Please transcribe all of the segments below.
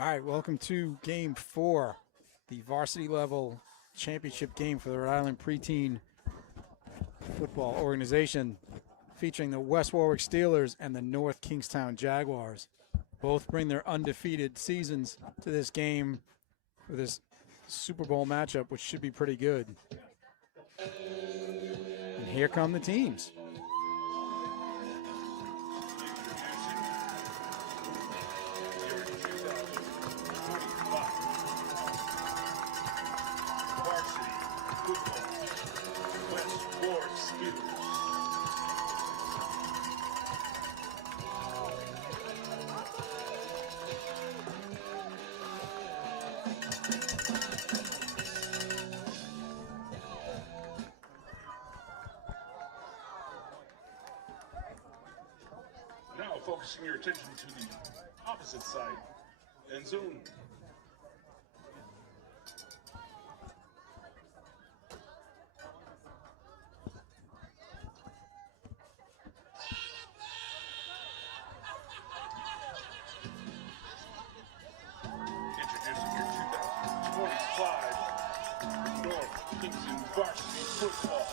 All right, welcome to Game 4, the varsity level championship game for the Rhode Island preteen football organization, featuring the West Warwick Steelers and the North Kingstown Jaguars. Both bring their undefeated seasons to this game for this Super Bowl matchup, which should be pretty good. And here come the teams. Now focusing your attention to the opposite side end zone. Introducing your 2025 North Kingstown Varsity Football.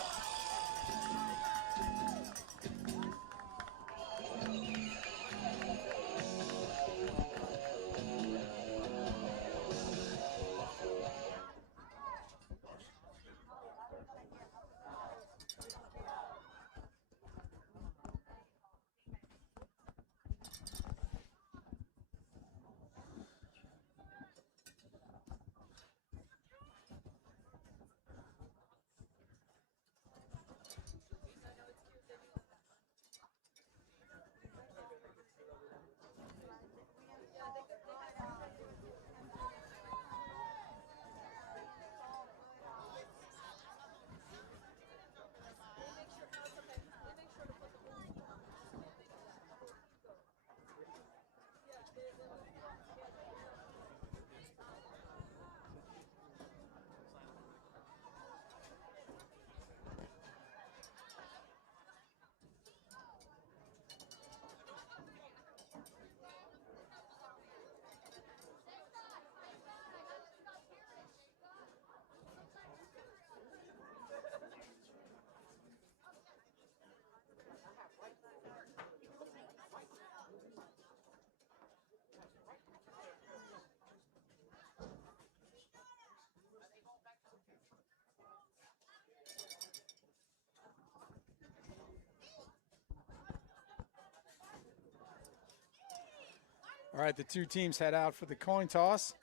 All right, the two teams head out for the coin toss.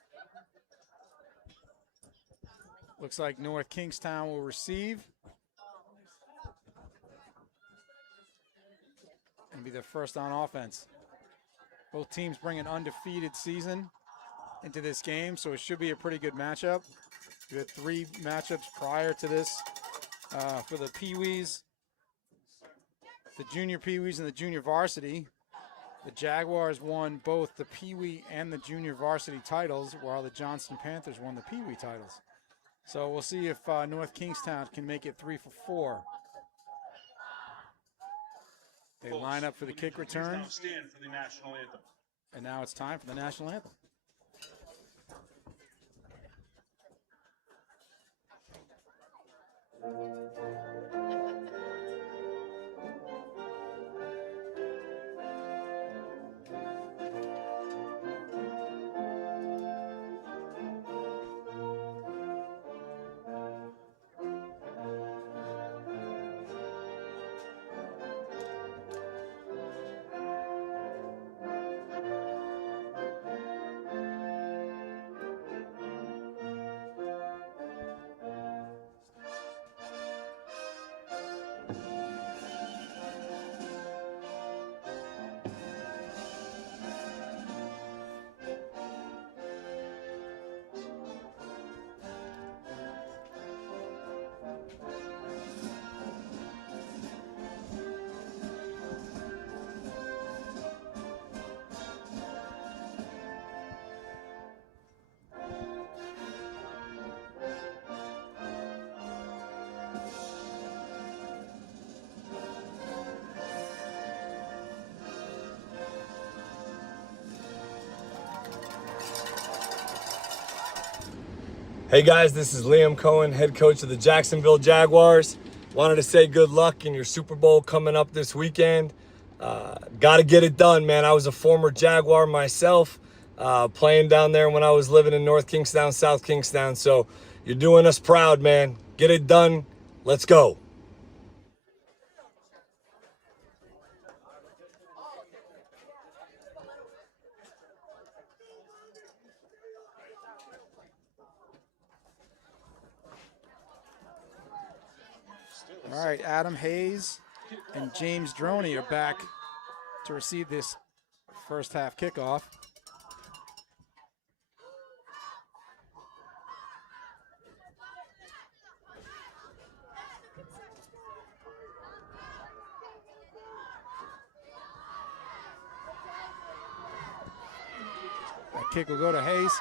Looks like North Kingstown will receive and be the first on offense. Both teams bring an undefeated season into this game, so it should be a pretty good matchup. We had 3 matchups prior to this for the Pee-wees, the junior Pee-wees and the junior varsity. The Jaguars won both the Pee-wee and the junior varsity titles, while the Johnston Panthers won the Pee-wee titles. So we'll see if North Kingstown can make it 3 for 4. They line up for the kick return. Now stand for the national anthem. And now it's time for the national anthem. Hey guys, this is Liam Cohen, head coach of the Jacksonville Jaguars. Wanted to say good luck in your Super Bowl coming up this weekend. Got to get it done, man. I was a former Jaguar myself, playing down there when I was living in North Kingstown, South Kingstown. So you're doing us proud, man. Get it done. Let's go. All right, Adam Hayes and James Droney are back to receive this first half kickoff. That kick will go to Hayes.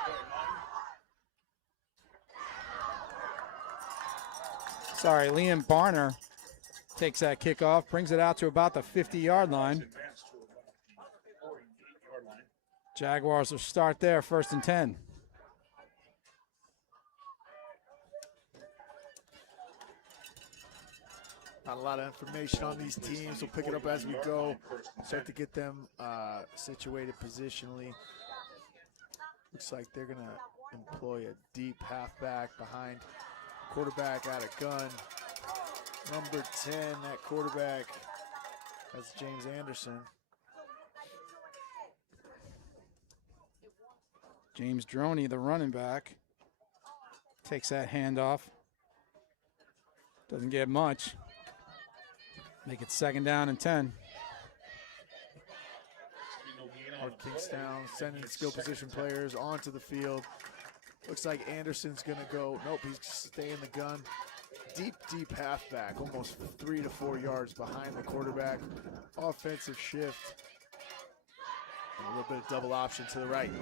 Sorry, Liam Barner takes that kickoff, brings it out to about the 50-yard line. Jaguars will start there, 1st and 10. Not a lot of information on these teams. We'll pick it up as we go. Start to get them situated positionally. Looks like they're going to employ a deep halfback behind quarterback out of gun. Number 10, that quarterback, that's James Anderson. James Droney, the running back, takes that handoff. Doesn't get much. Make it 2nd down and 10. Kingstown sending skill position players onto the field. Looks like Anderson's going to go. Nope, he's staying the gun. Deep halfback, almost 3 to 4 yards behind the quarterback. Offensive shift. And a little bit of double option to the right.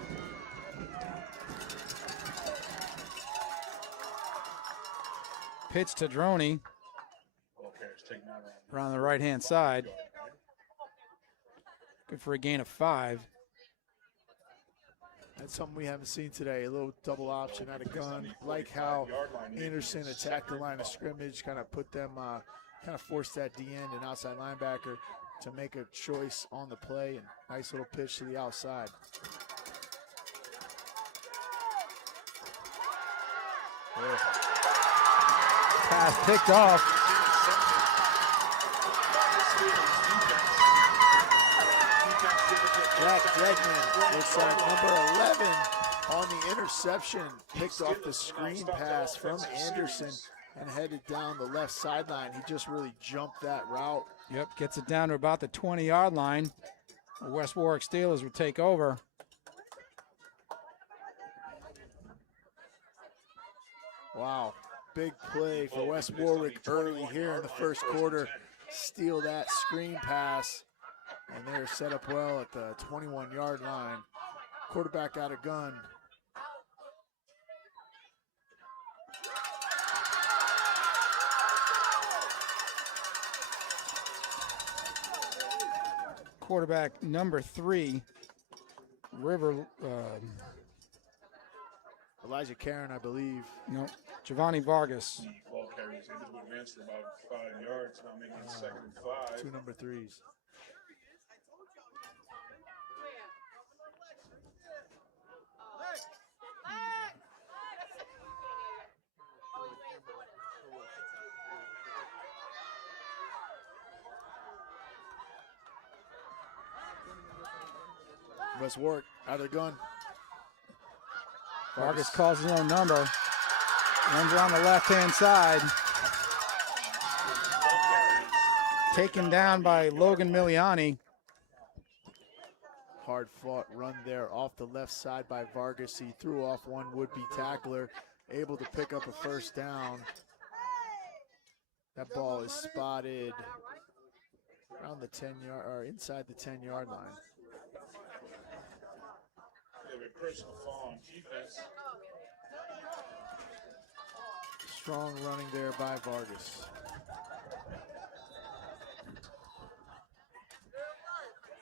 Pitch to Droney. Around the right-hand side. Good for a gain of 5. That's something we haven't seen today. A little double option out of gun. Like how Anderson attacked the line of scrimmage, kind of put them, kind of forced that D end and outside linebacker to make a choice on the play. And nice little pitch to the outside. Yeah. Pass picked off. Jack Degnan looks like number 11 on the interception. Picked off the screen pass from Anderson and headed down the left sideline. He just really jumped that route. Yep, gets it down to about the 20-yard line. The West Warwick Steelers will take over. Wow, big play for West Warwick early here in the first quarter. Steal that screen pass. And they're set up well at the 21-yard line. Quarterback out of gun. Quarterback number 3, Elijah Karen, I believe. No, Giovanni Vargas. Ball carries able to advance for about 5 yards, now making it 2nd and 5. 2 number 3s. West Warwick out of the gun. Vargas calls his own number. Runs around the left-hand side. Taken down by Logan Miliani. Hard fought run there off the left side by Vargas. He threw off one would-be tackler, able to pick up a 1st down. That ball is spotted around the 10-yard or inside the 10-yard line. Personal foul on defense. Strong running there by Vargas.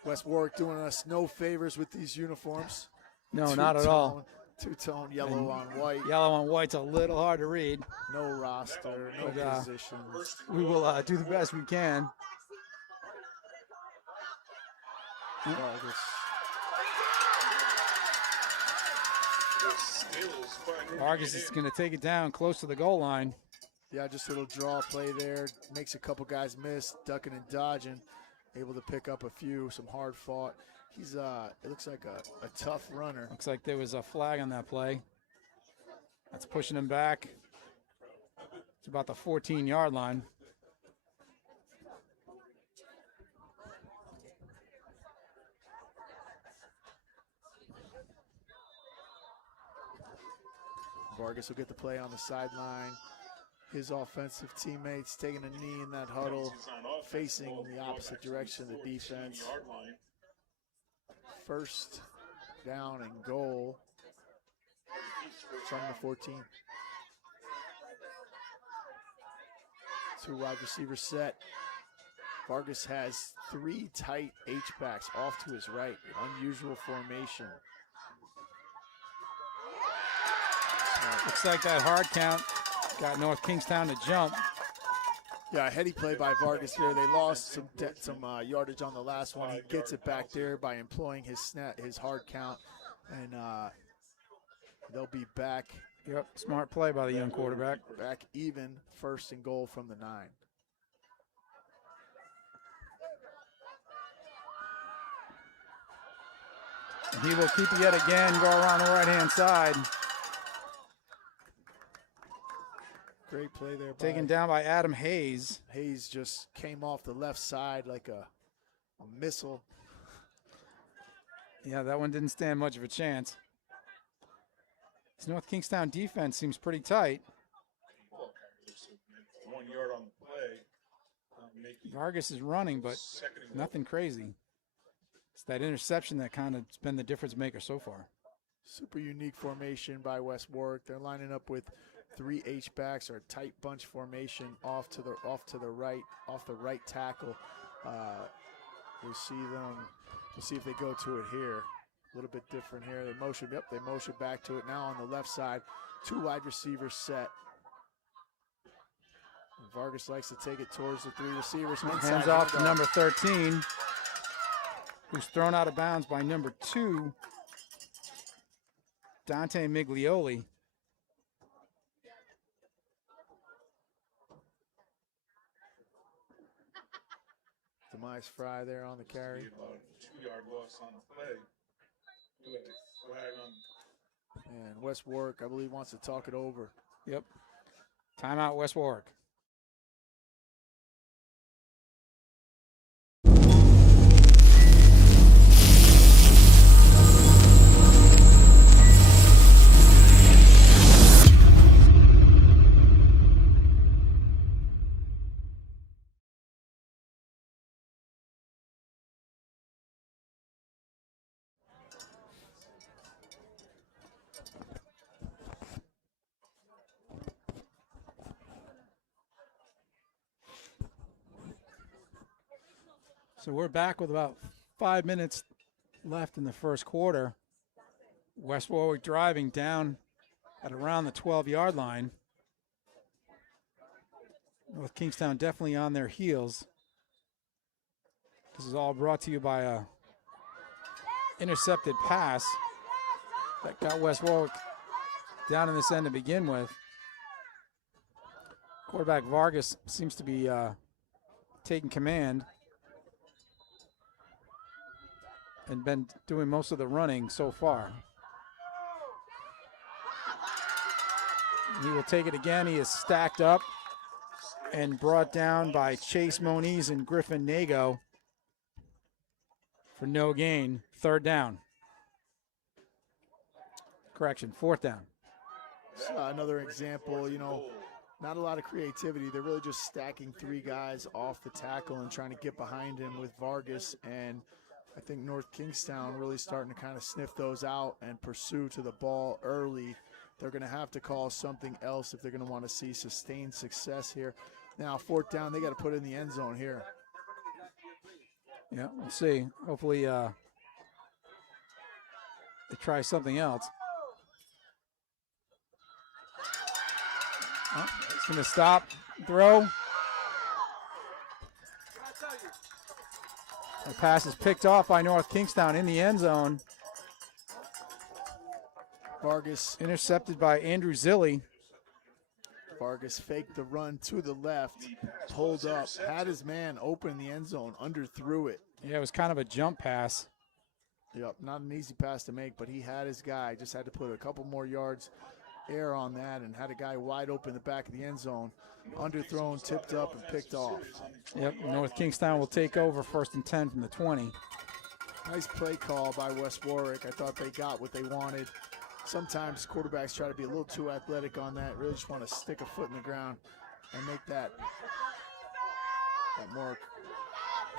West Warwick doing us no favors with these uniforms. No, not at all. Two-tone yellow on white. Yellow on white's a little hard to read. No roster, no But, positions. We will do the best we can. Vargas. Vargas is going to take it down close to the goal line. Yeah, just a little draw play there. Makes a couple guys miss, ducking and dodging. Able to pick up a few, some hard fought. He's it looks like a tough runner. Looks like there was a flag on that play. That's pushing him back. It's about the 14-yard line. Vargas will get the play on the sideline. His offensive teammates taking a knee in that huddle, facing the opposite direction of the defense. First down and goal from the 14. Two wide receiver set. Vargas has three tight H-backs off to his right. Unusual formation. Looks like that hard count got North Kingstown to jump. Yeah, a heady play by Vargas here. They lost some yardage on the last one. He gets it back there by employing his hard count, and they'll be back. Yep, smart play by the young quarterback. Back even, first and goal from the 9. And he will keep it yet again, go around the right-hand side. Great play there. Taken down by Adam Hayes. Hayes just came off the left side like a missile. Yeah, that one didn't stand much of a chance. This North Kingstown defense seems pretty tight. 1 yard on the play. Vargas is running, but nothing crazy. It's that interception that kind of has been the difference maker so far. Super unique formation by West Warwick. They're lining up with 3 H-backs or tight bunch formation off to the right, off the right tackle. We'll see them. We'll see if they go to it here. A little bit different here. They motion. Yep, they motion back to it now on the left side. 2 wide receivers set. And Vargas likes to take it towards the 3 receivers. Hands off to number 13, who's thrown out of bounds by number 2, Dante Miglioli. Demise Fry there on the carry. About a 2-yard loss on the play. Flag on. And West Warwick, I believe, wants to talk it over. Yep. Timeout, West Warwick. So we're back with about 5 minutes left in the first quarter. West Warwick driving down at around the 12-yard line. North Kingstown definitely on their heels. This is all brought to you by a intercepted pass that got West Warwick down in this end to begin with. Quarterback Vargas seems to be taking command and been doing most of the running so far. He will take it again. He is stacked up and brought down by Chase Moniz and Griffin Nago for no gain. 3rd down. Correction, 4th down. Another example, not a lot of creativity. They're really just stacking 3 guys off the tackle and trying to get behind him with Vargas, and I think North Kingstown really starting to kind of sniff those out and pursue to the ball early. They're going to have to call something else if they're going to want to see sustained success here. Now, 4th down, they got to put it in the end zone here. Yeah, we'll see. Hopefully they try something else. It's going to stop, throw. The pass is picked off by North Kingstown in the end zone. Vargas Intercepted by Andrew Zilli. faked the run to the left, pulled up, had his man open in the end zone, underthrew it. Yeah, it was kind of a jump pass. Yep, not an easy pass to make, but he had his guy. Just had to put a couple more yards air on that and had a guy wide open in the back of the end zone. Underthrown, tipped up, and picked off. Yep, North Kingstown will take over 1st and 10 from the 20. Nice play call by West Warwick. I thought they got what they wanted. Sometimes quarterbacks try to be a little too athletic on that. Really just want to stick a foot in the ground and make that more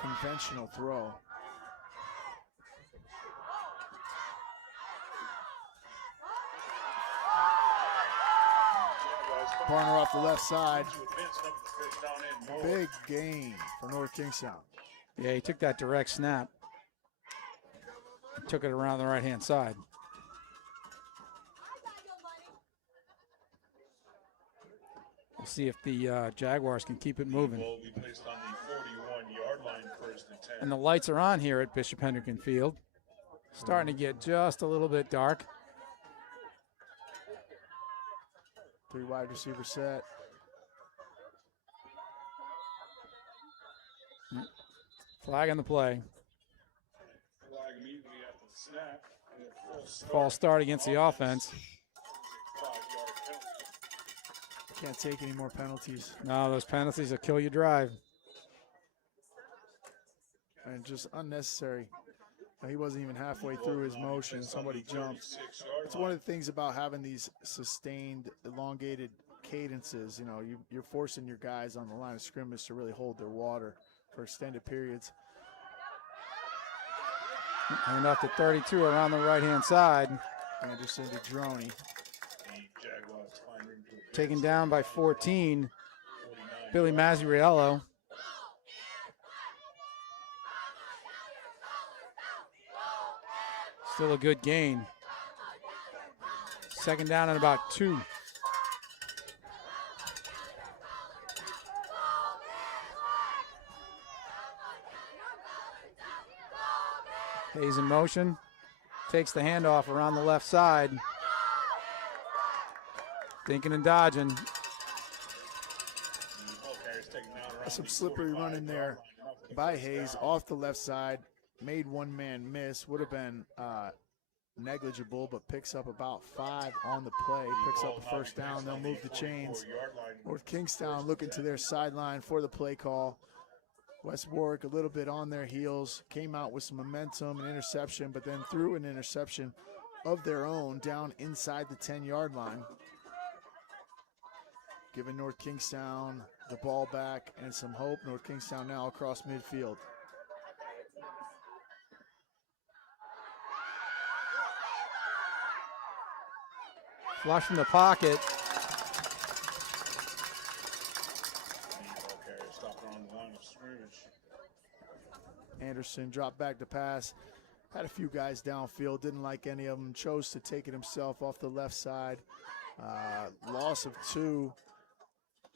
conventional throw. Barner off the left side. Big gain for North Kingstown. Yeah, he took that direct snap. Took it around the right-hand side. We'll see if the Jaguars can keep it moving. And the lights are on here at Bishop Hendricken Field. Starting to get just a little bit dark. 3 wide receiver set. Flag on the play. False start against the offense. Can't take any more penalties. No, those penalties will kill your drive. And just unnecessary. He wasn't even halfway through his motion. Somebody jumped. It's one of the things about having these sustained, elongated cadences. You know, you're forcing your guys on the line of scrimmage to really hold their water for extended periods. And off to 32 around the right-hand side. Anderson to Droney. Taken down by 14. Billy Mazzariello. Still a good gain. 2nd down and about 2. Hayes in motion. Takes the handoff around the left side. Thinking and dodging. Some slippery run in there by Hayes off the left side. Made one man miss. Would have been negligible, but picks up about 5 on the play. Picks up a 1st down. They'll move the chains. North Kingstown looking to their sideline for the play call. West Warwick a little bit on their heels. Came out with some momentum and interception, but then threw an interception of their own down inside the 10-yard line. Giving North Kingstown the ball back and some hope. North Kingstown now across midfield. Flush from the pocket. Anderson dropped back to pass. Had a few guys downfield. Didn't like any of them. Chose to take it himself off the left side. Loss of 2.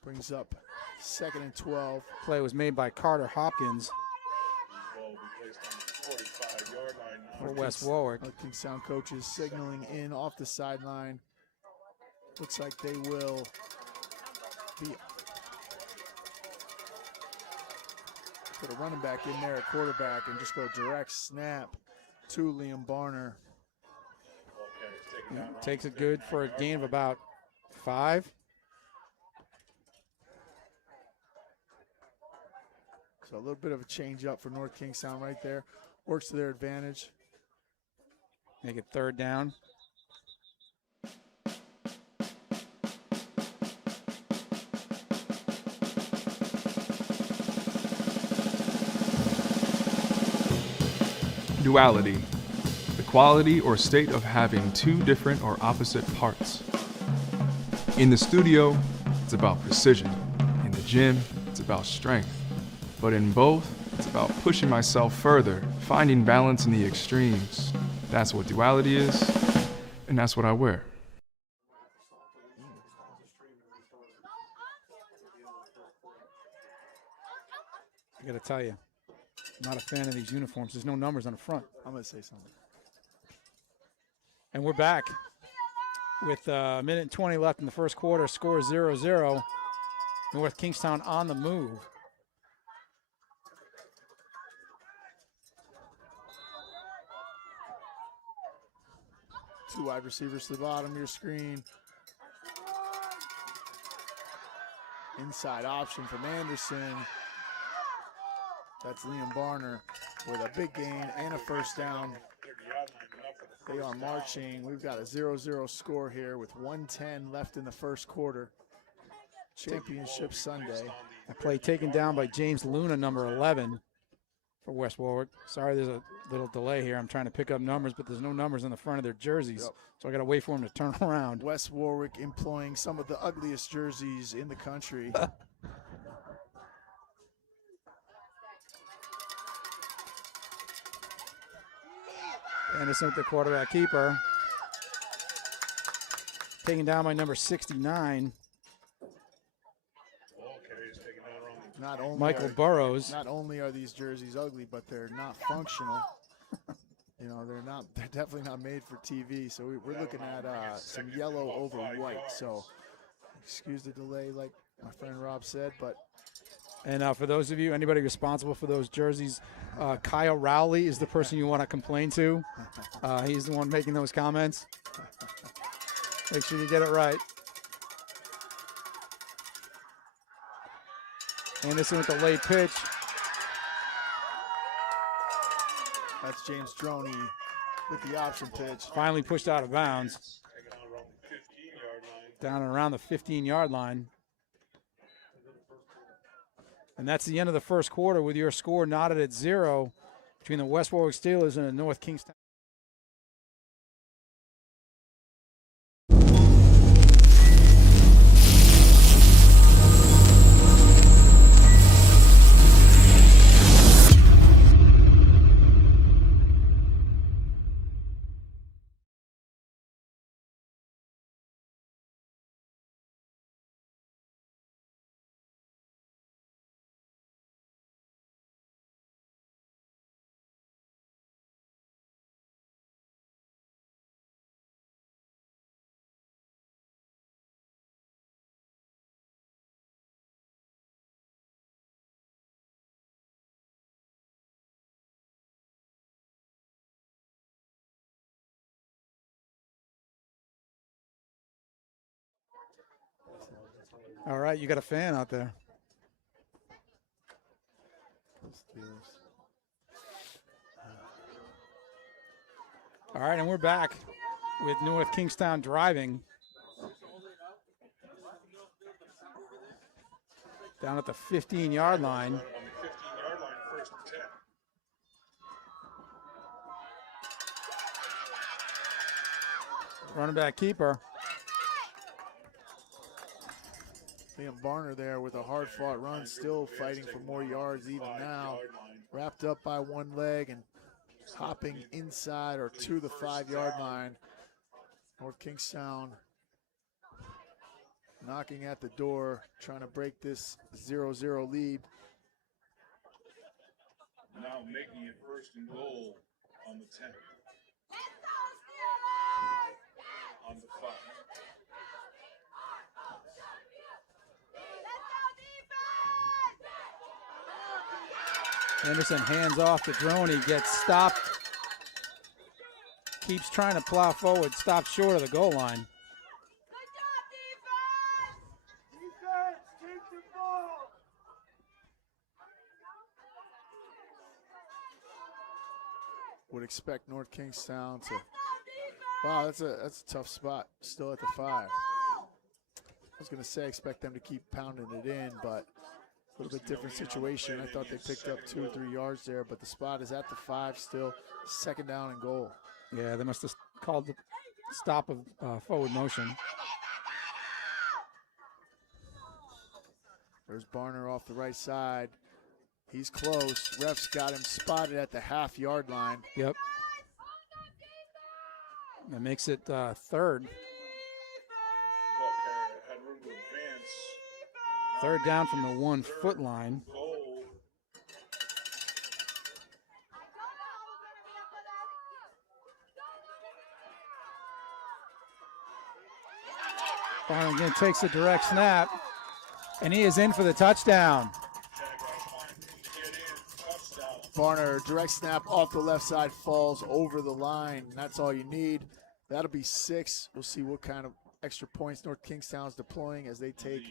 Brings up 2nd and 12. Play was made by Carter Hopkins for West Warwick. North Kingstown coaches signaling in off the sideline. Looks like they will be put a running back in there at quarterback and just go direct snap to Liam Barner. Takes it good for a gain of about 5. So a little bit of a change up for North Kingstown right there. Works to their advantage. Make it 3rd down. Duality, the quality or state of having 2 different or opposite parts. In the studio, it's about precision. In the gym, it's about strength. But in both, it's about pushing myself further, finding balance in the extremes. That's what duality is, and that's what I wear. I got to tell you, I'm not a fan of these uniforms. There's no numbers on the front. I'm going to say something. And we're back with a minute and 20 left in the first quarter. Score 0-0. North Kingstown on the move. Two wide receivers to the bottom of your screen. Inside option from Anderson. That's Liam Barner with a big gain and a first down. They are marching. We've got a 0-0 score here with 1:10 left in the first quarter. Championship Sunday. A play taken down by James Luna, number 11 for West Warwick. Sorry, there's a little delay here. I'm trying to pick up numbers, but there's no numbers on the front of their jerseys. Yep. So I got to wait for them to turn around. West Warwick employing some of the ugliest jerseys in the country. Anderson with the quarterback keeper. Taken down by number 69, Not only Michael are, Burrows. not only are these jerseys ugly, but they're not functional. You know, they're definitely not made for TV. So we're looking at some yellow over white. So excuse the delay, like my friend Rob said, but And for those of you, anybody responsible for those jerseys, Kyle Rowley is the person you want to complain to. He's the one making those comments. Make sure you get it right. Anderson with the late pitch. that's James Droney with the option pitch. Finally pushed out of bounds. Down and around the 15-yard line. And that's the end of the first quarter with your score knotted at 0 between the West Warwick Steelers and the North Kingstown. All right, you got a fan out there. All right, and we're back with North Kingstown driving. Down at the 15-yard line. On the 15-yard line, first and 10. Running back keeper. Liam Barner there with a hard-fought run, still fighting for more yards even now. Wrapped up by one leg and hopping inside or to the 5-yard line. North Kingstown knocking at the door, trying to break this 0-0 lead. Now making it first and goal on the 10. On the 5. Anderson hands off to Droney, gets stopped. Keeps trying to plow forward, stopped short of the goal line. Would expect North Kingstown to. Wow, that's a tough spot. Still at the 5. I was gonna say expect them to keep pounding it in, but a little bit different situation. I thought they picked up 2 or 3 yards there, but the spot is at the 5 still. Second down and goal. Yeah, they must have called the stop of forward motion. There's Barner off the right side. He's close. Ref's got him spotted at the half-yard line. Yep. That makes it third. Had room to advance. Third down from the 1-foot line. Goal Barner again takes a direct snap, and he is in for the touchdown. Barner, direct snap off the left side, falls over the line. That's all you need. That'll be 6. We'll see what kind of extra points North Kingstown's deploying as they take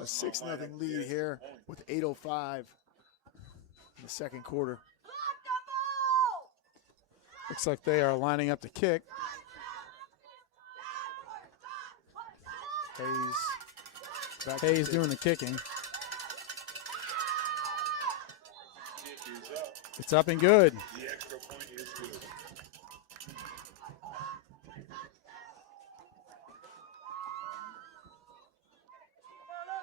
a 6-0 lead here with 8:05 in the second quarter. Looks like they are lining up to kick. Hayes doing the kicking. It's up and good. The extra point is good.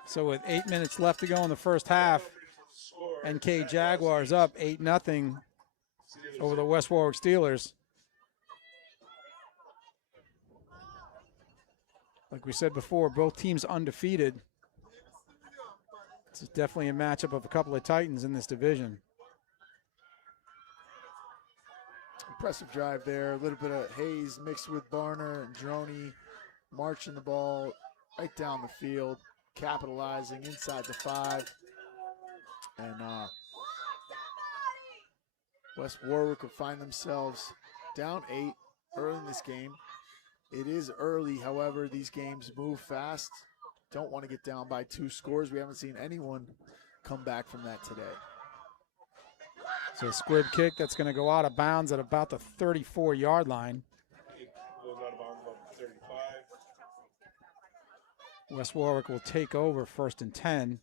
So with 8 minutes left to go in the first half, NK Jaguars up 8-0 over the West Warwick Steelers. Like we said before, both teams undefeated. It's definitely a matchup of a couple of Titans in this division. Impressive drive there. A little bit of Hayes mixed with Barner and Droney, marching the ball right down the field, capitalizing inside the 5. And West Warwick will find themselves down 8 early in this game. It is early, however, these games move fast. Don't want to get down by 2 scores. We haven't seen anyone come back from that today. So a squib kick that's going to go out of bounds at about the 34-yard line. Goes out of bounds about 35. West Warwick will take over 1st and 10.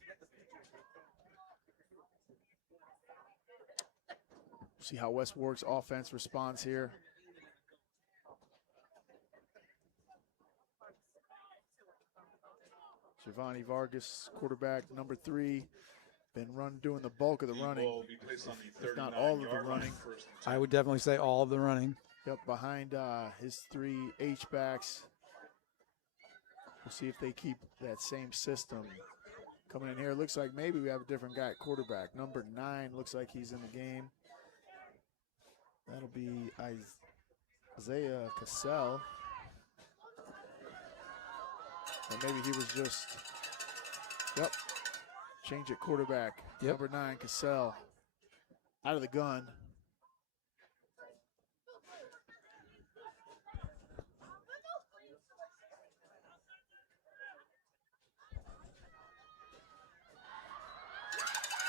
See how West Warwick's offense responds here. Giovanni Vargas, quarterback, number 3, been doing the bulk of the running, if not all of the running. I would definitely say all of the running. Yep, behind his 3 H-backs. We'll see if they keep that same system coming in here. Looks like maybe we have a different guy at quarterback. Number 9 looks like he's in the game. That'll be Isaiah Cassell. Or maybe he was just, yep, change at quarterback. Yep. Number 9, Cassell, out of the gun.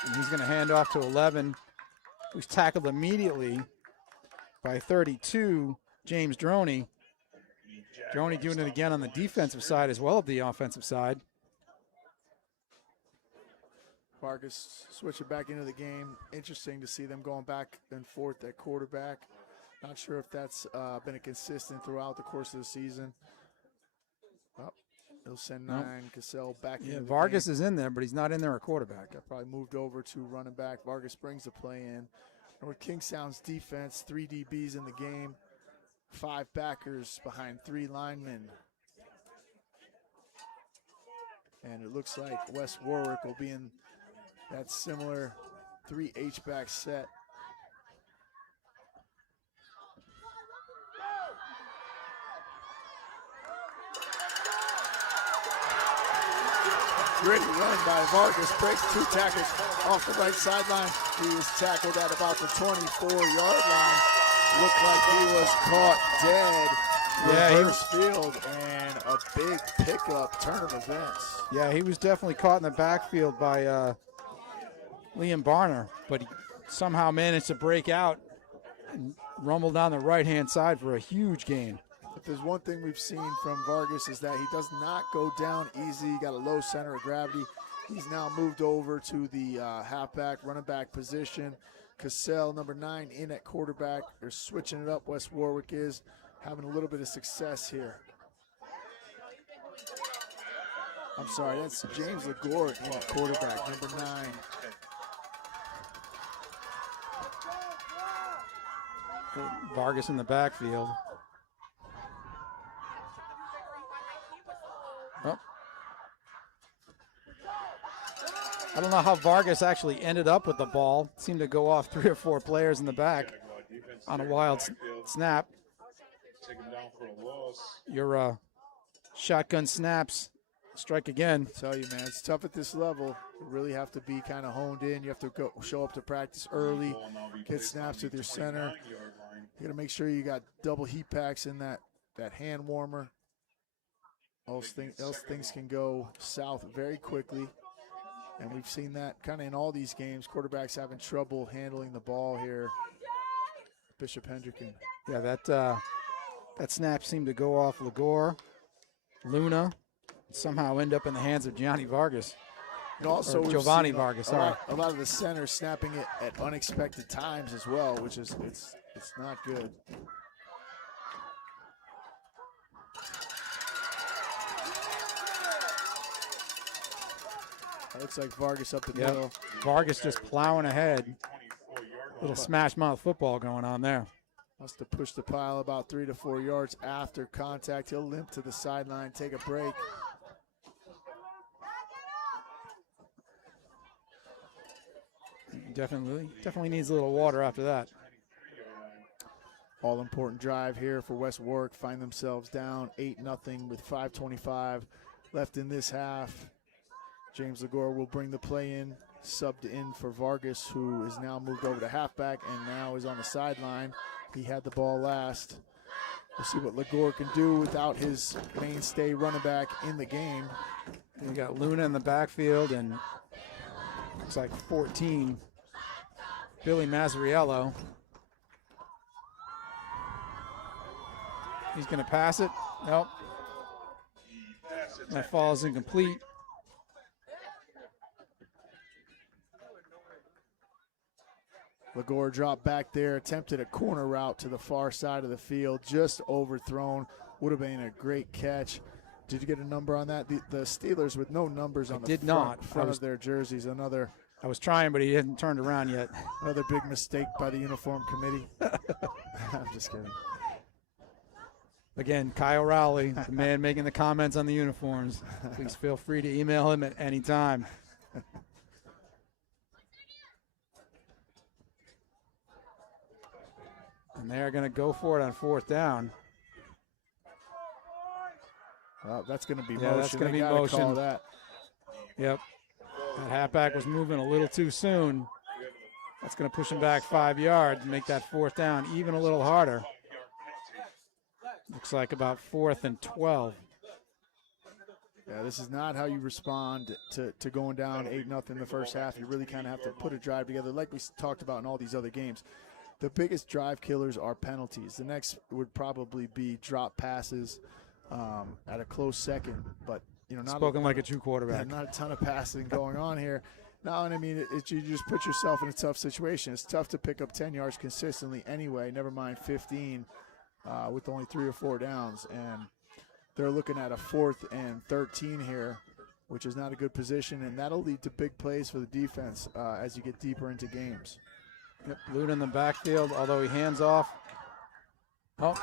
And he's going to hand off to 11, who's tackled immediately by 32, James Droney. Droney doing it again on the defensive side as well as the offensive side. Vargas switching back into the game. Interesting to see them going back and forth at quarterback. Not sure if that's been a consistent throughout the course of the season. Oh, they'll send 9, Cassell back into the Vargas game. is in there, but he's not in there at quarterback. Got probably moved over to running back. Vargas brings the play in. North Kingstown's defense, 3 DBs in the game, 5 backers behind 3 linemen. And it looks like West Warwick will be in that similar 3 H-back set. Great run by Vargas, breaks 2 tackles off the right sideline. He was tackled at about the 24-yard line. Looked like he was caught dead. Reverse field and a big pickup, turn of events. Yeah, he was definitely caught in the backfield by Liam Barner, but he somehow managed to break out and rumble down the right-hand side for a huge gain. If there's one thing we've seen from Vargas is that he does not go down easy. He got a low center of gravity. He's now moved over to the halfback, running back position. Cassell, number 9, in at quarterback. They're switching it up. West Warwick is having a little bit of success here. I'm sorry, that's James Legore in at quarterback, number 9. Vargas in the backfield. Oh. I don't know how Vargas actually ended up with the ball. Seemed to go off 3 or 4 players in the back on a wild snap. Take him down for a loss. Your shotgun snaps. Strike again. I tell you, man, it's tough at this level. You really have to be kind of honed in. You have to go show up to practice early, get snaps with your center. You got to make sure you got double heat packs in that hand warmer. Else things can go south very quickly. And we've seen that kind of in all these games. Quarterbacks having trouble handling the ball here. Bishop Hendricken. Yeah, that snap seemed to go off Legore, Luna, somehow end up in the hands of Gianni Vargas. And also or Giovanni Vargas, sorry. A lot of the centers snapping it at unexpected times as well, which is it's not good. That looks like Vargas up the middle. Vargas just plowing ahead. Little smash mouth football going on there. Must have pushed the pile about 3 to 4 yards after contact. He'll limp to the sideline, take a break. Definitely needs a little water after that. All important drive here for West Warwick. Find themselves down 8-0 with 5:25 left in this half. James Legore will bring the play in, subbed in for Vargas, who is now moved over to halfback and now is on the sideline. He had the ball last. We'll see what Legore can do without his mainstay running back in the game. We got Luna in the backfield and looks like 14. Billy Mazzariello. He's going to pass it. Nope. That falls incomplete. Legore dropped back there, attempted a corner route to the far side of the field, just overthrown. Would have been a great catch. Did you get a number on that? The Steelers with no numbers on the front of their jerseys. I was trying, but he hadn't turned around yet. Another big mistake by the uniform committee. I'm just kidding. Again, Kyle Rowley, the man making the comments on the uniforms. Please feel free to email him at any time. And they're going to go for it on 4th down. Well, that's going to be motion. That's going to be motion. Call that. Yep. That halfback was moving a little too soon. That's going to push him back 5 yards and make that 4th down even a little harder. Looks like about 4th and 12. Yeah, this is not how you respond to going down 8-0 in the first half. You really kind of have to put a drive together like we talked about in all these other games. The biggest drive killers are penalties. The next would probably be drop passes at a close second. But, you know, like a true quarterback. Not a ton of passing going on here. No, and I mean, you just put yourself in a tough situation. It's tough to pick up 10 yards consistently anyway, never mind 15 with only 3 or 4 downs. And they're looking at a 4th and 13 here, which is not a good position, and that'll lead to big plays for the defense as you get deeper into games. Yep, Luna in the backfield, although he hands off. Oh,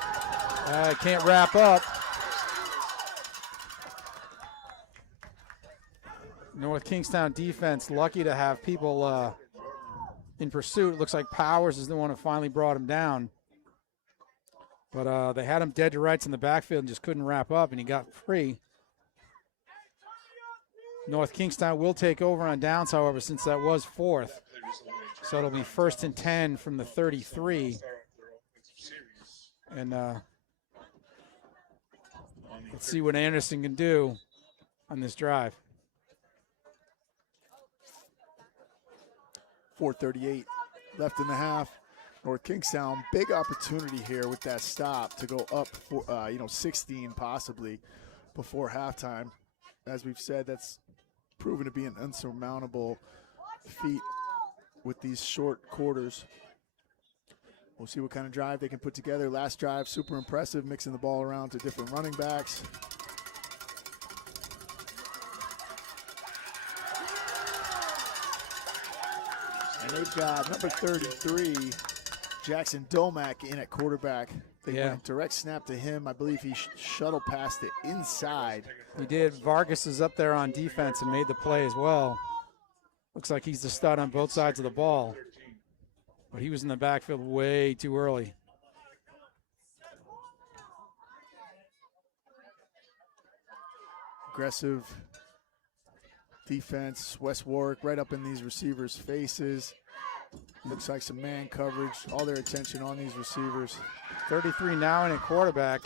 can't wrap up. North Kingstown defense lucky to have people in pursuit. Looks like Powers is the one who finally brought him down. But they had him dead to rights in the backfield and just couldn't wrap up, and he got free. North Kingstown will take over on downs, however, since that was 4th. So it'll be 1st and 10 from the 33. And let's see what Anderson can do on this drive. 4:38 left in the half. North Kingstown, big opportunity here with that stop to go up for 16 possibly before halftime. As we've said, that's proven to be an unsurmountable feat with these short quarters. We'll see what kind of drive they can put together. Last drive, super impressive, mixing the ball around to different running backs. And they've got number 33, Jackson Domack, in at quarterback. They went direct snap to him. I believe he shuttle passed it inside. He did. Vargas is up there on defense and made the play as well. Looks like he's the stud on both sides of the ball. But he was in the backfield way too early. aggressive defense. West Warwick right up in these receivers' faces. Looks like some man coverage. All their attention on these receivers. 33 now and a quarterback.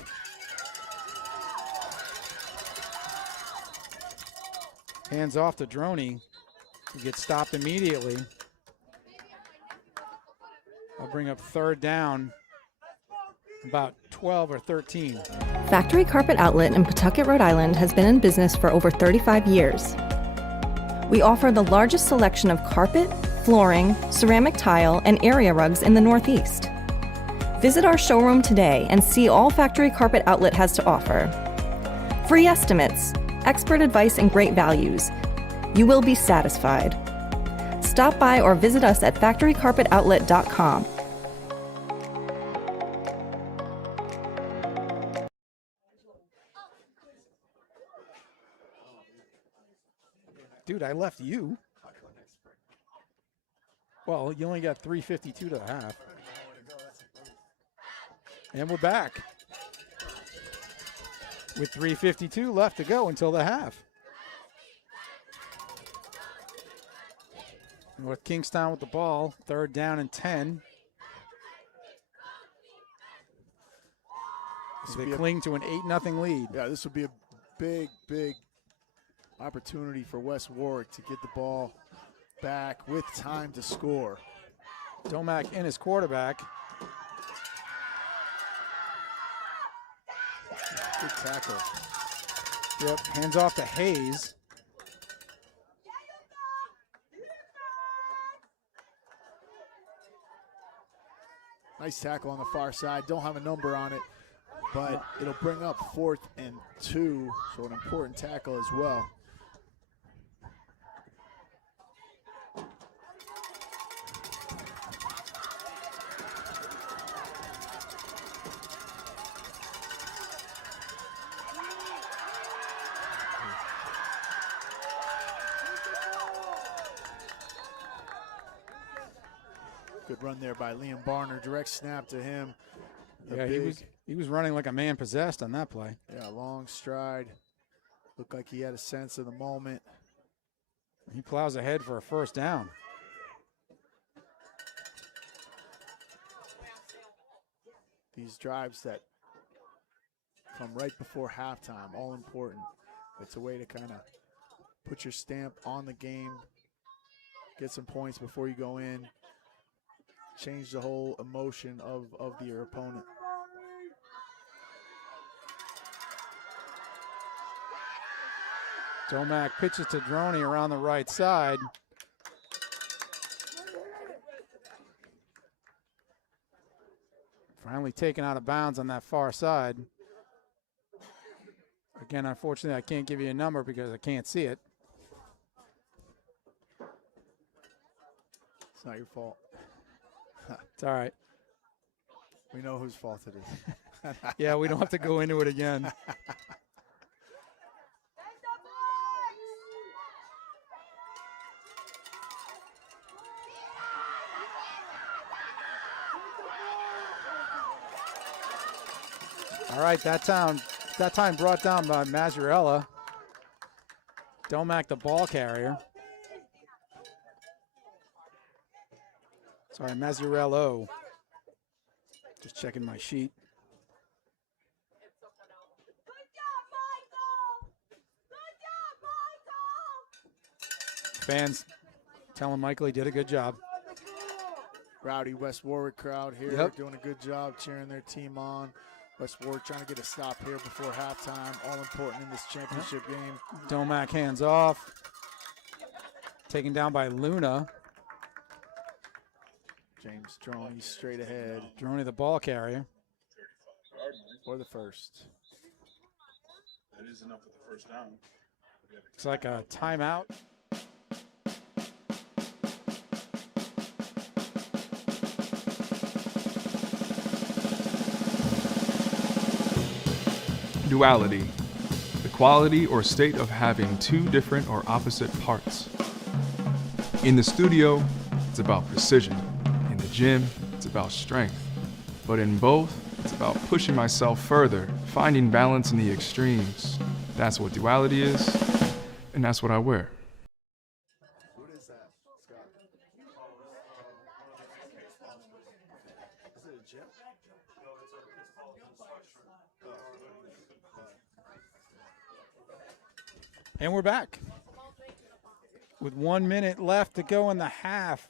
Hands off to Droney, who gets stopped immediately. I'll bring up third down, about 12 or 13. Factory Carpet Outlet in Pawtucket, Rhode Island has been in business for over 35 years. We offer the largest selection of carpet, flooring, ceramic tile, and area rugs in the Northeast. Visit our showroom today and see all Factory Carpet Outlet has to offer. Free estimates, expert advice, and great values. You will be satisfied. Stop by or visit us at factorycarpetoutlet.com. Dude, I left you. Well, you only got 3:52 to the half. And we're back with 3:52 left to go until the half. North Kingstown with the ball, third down and 10. They cling to an 8-0 lead. Yeah, this would be a big, big opportunity for West Warwick to get the ball back with time to score. Domack in his quarterback. Good tackle. Yep, hands off to Hayes. Nice tackle on the far side. Don't have a number on it, but it'll bring up 4th and 2, so an important tackle as well. Good run there by Liam Barner. Direct snap to him. Yeah, he was running like a man possessed on that play. Yeah, long stride. Looked like he had a sense of the moment. He plows ahead for a first down. These drives that come right before halftime, all important. It's a way to kind of put your stamp on the game, get some points before you go in, change the whole emotion of your opponent. Domack pitches to Droney around the right side. Finally taken out of bounds on that far side. Again, unfortunately, I can't give you a number because I can't see it. It's not your fault. It's all right. We know whose fault it is. Yeah, we don't have to go into it again. All right, that time brought down by Mazzarella. Domack, the ball carrier. Sorry, Mazzarello. Just checking my sheet. Fans telling Michael he did a good job. Rowdy West Warwick crowd here. Yep. Doing a good job cheering their team on. West Warwick trying to get a stop here before halftime. All important in this championship game. Domack hands off. Taken down by Luna. James Droney straight ahead. Droney, the ball carrier. For the first. That is enough for the first down. Looks like a timeout. Duality, the quality or state of having two different or opposite parts. In the studio, it's about precision. In the gym, it's about strength. But in both, it's about pushing myself further, finding balance in the extremes. That's what duality is, and that's what I wear. What is that, Scott? Is it a gym? And we're back with 1 minute left to go in the half.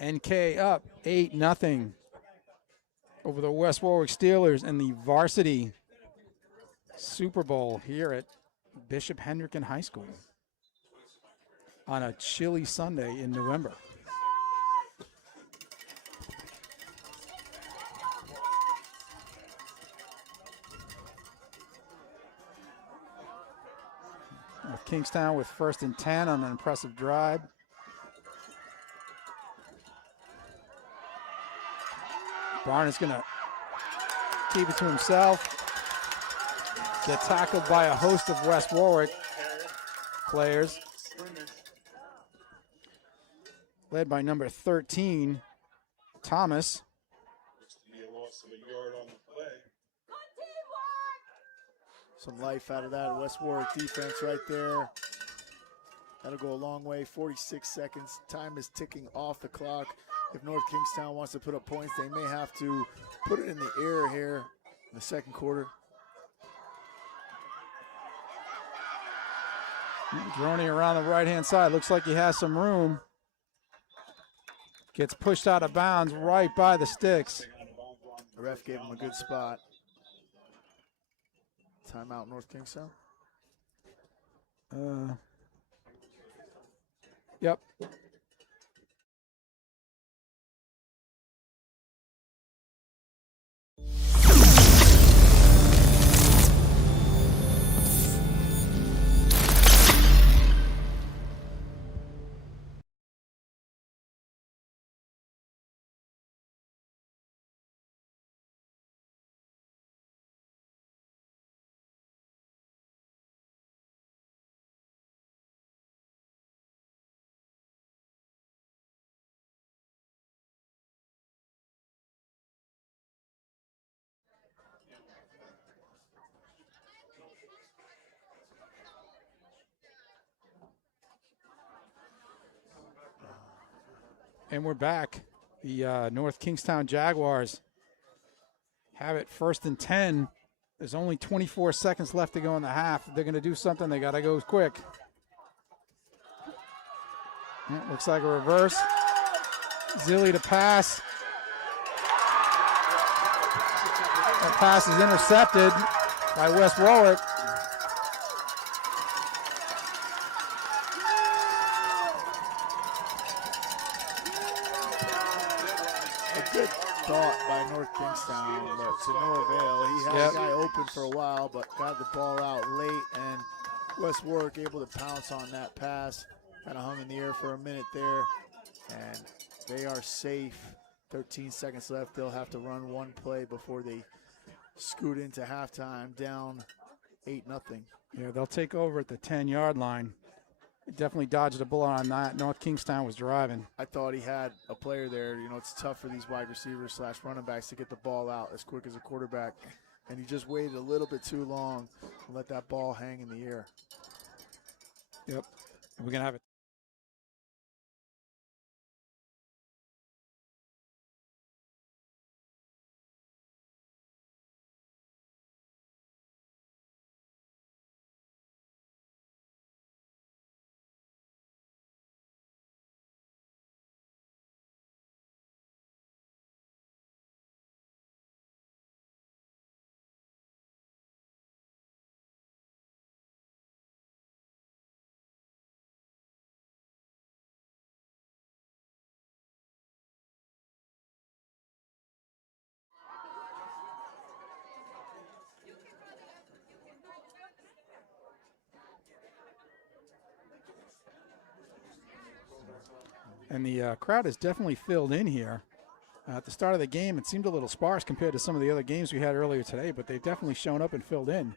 NK up 8-0 over the West Warwick Steelers in the Varsity Super Bowl here at Bishop Hendricken High School on a chilly Sunday in November. With Kingstown with 1st and 10 on an impressive drive. Barn is going to keep it to himself. Get tackled by a host of West Warwick players. Led by number 13, Thomas. Some life out of that West Warwick defense right there. That'll go a long way. 46 seconds. Time is ticking off the clock. If North Kingstown wants to put up points, they may have to put it in the air here in the second quarter. Droning around the right-hand side. Looks like he has some room. Gets pushed out of bounds right by the sticks. The ref gave him a good spot. Timeout, North Kingstown. Yep. And we're back. The North Kingstown Jaguars have it 1st and 10. There's only 24 seconds left to go in the half. If they're going to do something, they got to go quick. Yeah, looks like a reverse. Zilly to pass. That pass is intercepted by West Warwick. Good thought by North Kingstown, but to no avail. He had a guy open for a while, but got the ball out late, and West Warwick able to pounce on that pass. Kind of hung in the air for a minute there, and they are safe. 13 seconds left. They'll have to run one play before they scoot into halftime, down 8-0. Yeah, they'll take over at the 10-yard line. Definitely dodged a bullet on that. North Kingstown was driving. I thought he had a player there. You know, it's tough for these wide receivers / running backs to get the ball out as quick as a quarterback. And he just waited a little bit too long and let that ball hang in the air. Yep. We're going to have it. And the crowd is definitely filled in here. At the start of the game, it seemed a little sparse compared to some of the other games we had earlier today, but they've definitely shown up and filled in.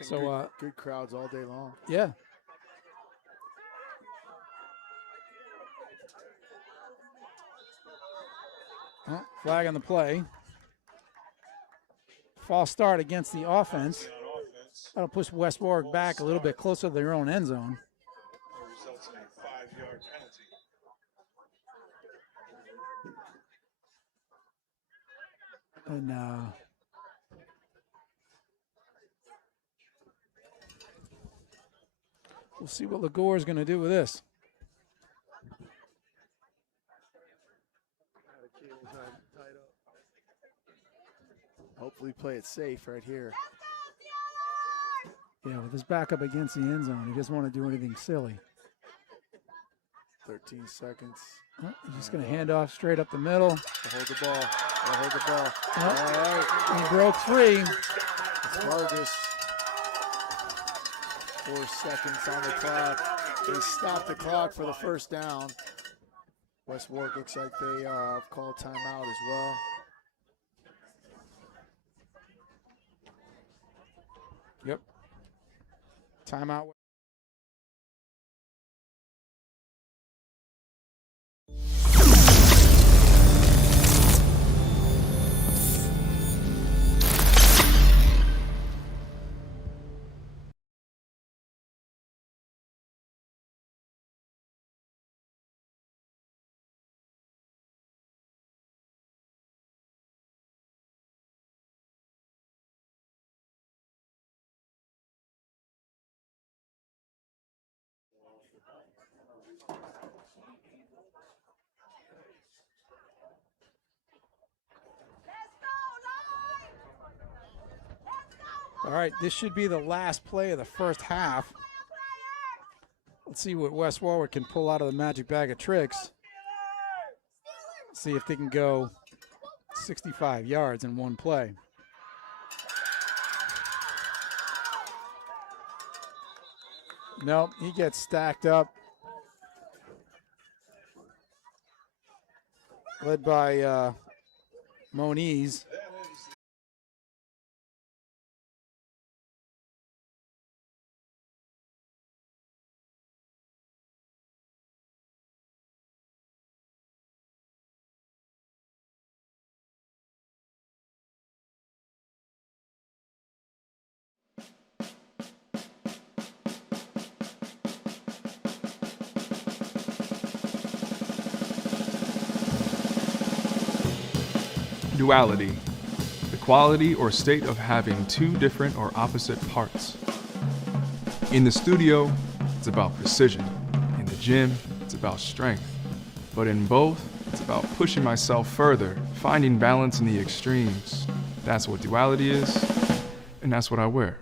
So good crowds all day long. Yeah. Flag on the play. false start against the offense. On offense, That'll push West Warwick back a little bit closer to their own end zone. that results in a 5-yard penalty. And we'll see what Lagore is going to do with this. Hopefully play it safe right here. Yeah, with his back up against the end zone, he doesn't want to do anything silly. 13 seconds. He's just going to hand off straight up the middle. Hold the ball. Hold the ball. Oh, All right. he broke free. It's Vargas. 4 seconds on the clock. They stopped the clock for the first down. West Warwick looks like they called timeout as well. Yep. Timeout. All right, this should be the last play of the first half. Let's see what West Warwick can pull out of the magic bag of tricks. See if they can go 65 yards in one play. Nope, he gets stacked up. Led by Moniz. Duality, the quality or state of having two different or opposite parts. In the studio, it's about precision. In the gym, it's about strength. But in both, it's about pushing myself further, finding balance in the extremes. That's what duality is, and that's what I wear.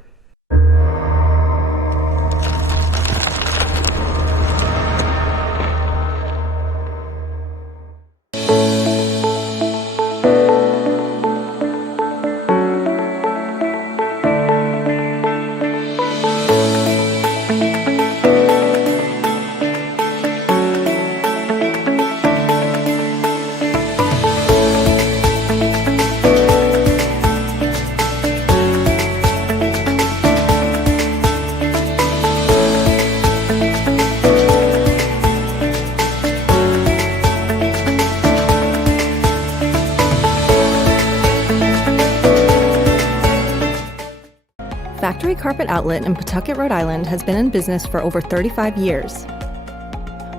Factory Carpet Outlet in Pawtucket, Rhode Island has been in business for over 35 years.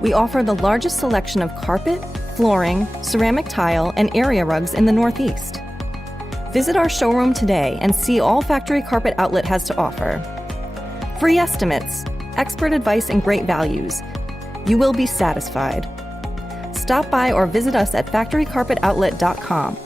We offer the largest selection of carpet, flooring, ceramic tile, and area rugs in the Northeast. Visit our showroom today and see all Factory Carpet Outlet has to offer. Free estimates, expert advice, and great values. You will be satisfied. Stop by or visit us at factorycarpetoutlet.com.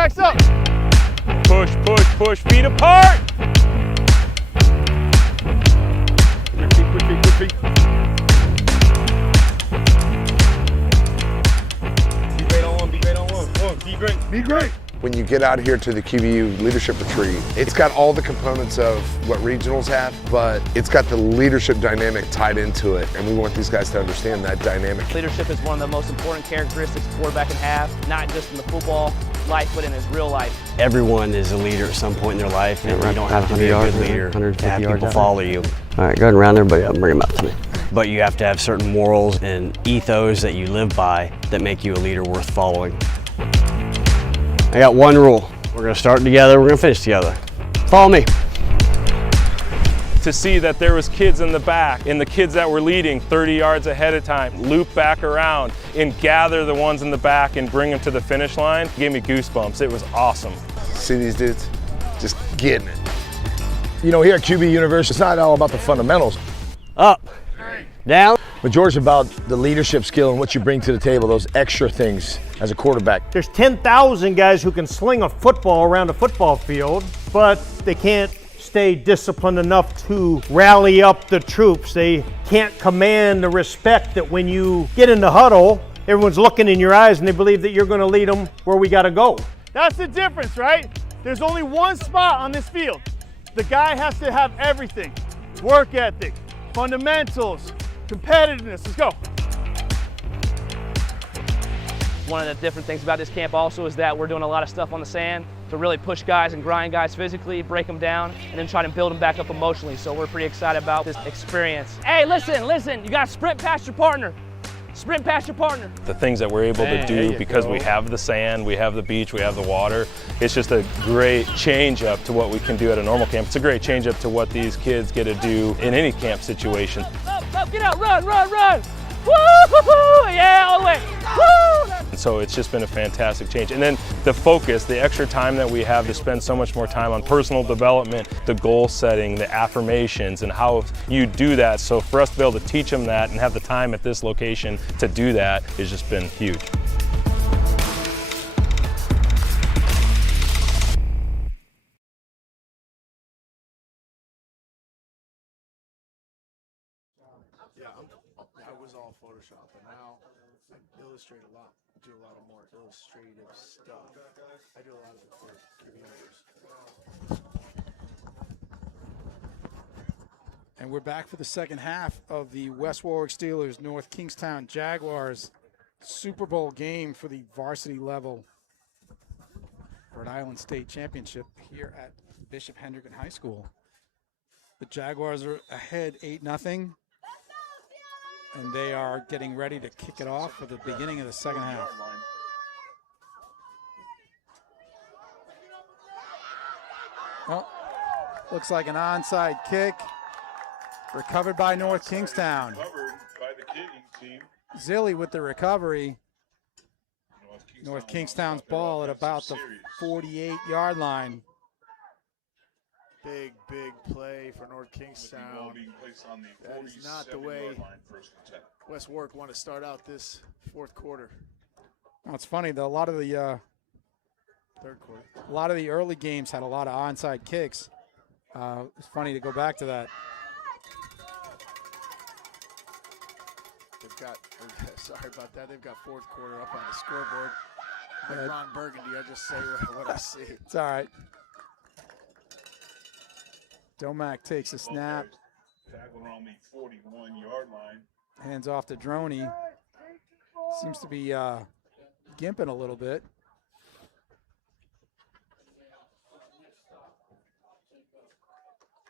backs up. Push, push, push, feet apart. Quick feet. Be great on one, be great on one. Be great. When you get out here to the QBU Leadership Retreat, it's got all the components of what regionals have, but it's got the leadership dynamic tied into it, and we want these guys to understand that dynamic. Leadership is one of the most important characteristics a quarterback can have, not just in the football life, but in his real life. Everyone is a leader at some point in their life, and you don't have to be a good leader to have people follow you. All right, go ahead and round everybody up and bring them out to me. But you have to have certain morals and ethos that you live by that make you a leader worth following. I got one rule. We're gonna start together, we're gonna finish together. Follow me. To see that there was kids in the back and the kids that were leading 30 yards ahead of time, loop back around and gather the ones in the back and bring them to the finish line gave me goosebumps. It was awesome. See these dudes just getting it. You know, here at QB University, it's not all about the fundamentals. Up, down. Majority's about the leadership skill and what you bring to the table, those extra things as a quarterback. There's 10,000 guys who can sling a football around a football field, but they can't stay disciplined enough to rally up the troops. They can't command the respect that when you get in the huddle, everyone's looking in your eyes and they believe that you're going to lead them where we got to go. That's the difference, right? There's only one spot on this field. The guy has to have everything. Work ethic, fundamentals, competitiveness. Let's go. One of the different things about this camp also is that we're doing a lot of stuff on the sand to really push guys and grind guys physically, break them down, and then try to build them back up emotionally. So we're pretty excited about this experience. Hey, listen, you got to sprint past your partner. Sprint past your partner. The things that we're able to do because we have the sand, we have the beach, we have the water, it's just a great change up to what we can do at a normal camp. It's a great change up to what these kids get to do in any camp situation. Up, get out, run! Woo! Yeah, all the way. Woo! And so it's just been a fantastic change. And then the focus, the extra time that we have to spend so much more time on personal development, the goal setting, the affirmations, and how you do that. So for us to be able to teach them that and have the time at this location to do that has just been huge. That was all Photoshop, but now I illustrate a lot, do a lot of more illustrative stuff. I do a lot of it for computers. And we're back for the second half of the West Warwick Steelers, North Kingstown Jaguars Super Bowl game for the varsity level Rhode Island State Championship here at Bishop Hendricken High School. The Jaguars are ahead 8-0. And they are getting ready to kick it off for the beginning of the second half. Oh, looks like an onside kick. Recovered by North Kingstown. Zilli with the recovery. North Kingstown's ball at about the 48-yard line. Big play for North Kingstown. That is not the way West Warwick want to start out this fourth quarter. Well, it's funny though. A lot of the third quarter. A lot of the early games had a lot of onside kicks. It's funny to go back to that. They've got. Sorry about that. They've got fourth quarter up on the scoreboard. Like Ron Burgundy, I just say what I see. It's all right. Domack takes a snap. Tackle on the 41-yard line. Hands off to Droney. Seems to be gimping a little bit.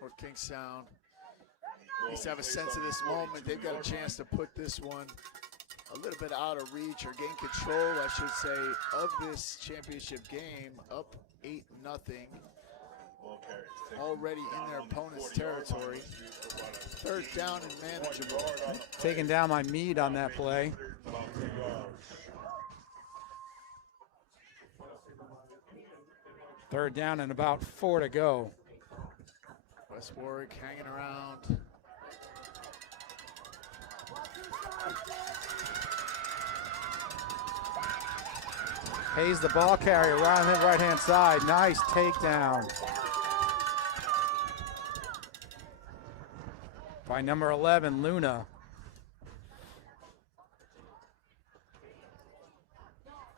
North Kingstown needs to have a sense of this moment. They've got a chance to put this one a little bit out of reach or gain control, I should say, of this championship game. Up 8-0. Already in their opponent's territory. Third down and manageable. Taking down my mead on that play. Third down and about 4 to go. West Warwick hanging around. Hayes, the ball carrier, right on the right-hand side. Nice takedown by number 11, Luna.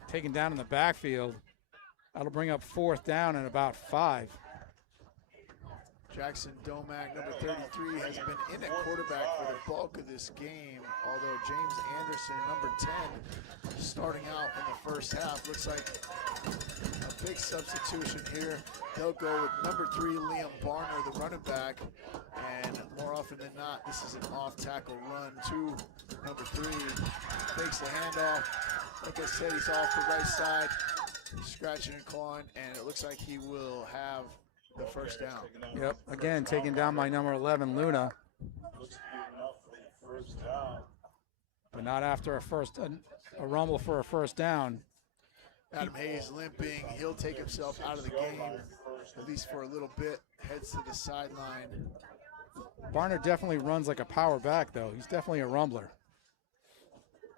Taken down in the backfield. That'll bring up 4th down and about 5. Jackson Domack, number 33, has been in at quarterback for the bulk of this game, although James Anderson, number 10, starting out in the first half. Looks like a big substitution here. They'll go with number 3, Liam Barner, the running back, and more often than not, this is an off-tackle run to number 3. Fakes the handoff. Like I said, he's off the right side, scratching and clawing, and it looks like he will have the first down. Yep, again, taken down by number 11, Luna. But not after a rumble for a first down. Adam Hayes limping. He'll take himself out of the game, at least for a little bit. Heads to the sideline. Barner definitely runs like a power back, though. He's definitely a rumbler.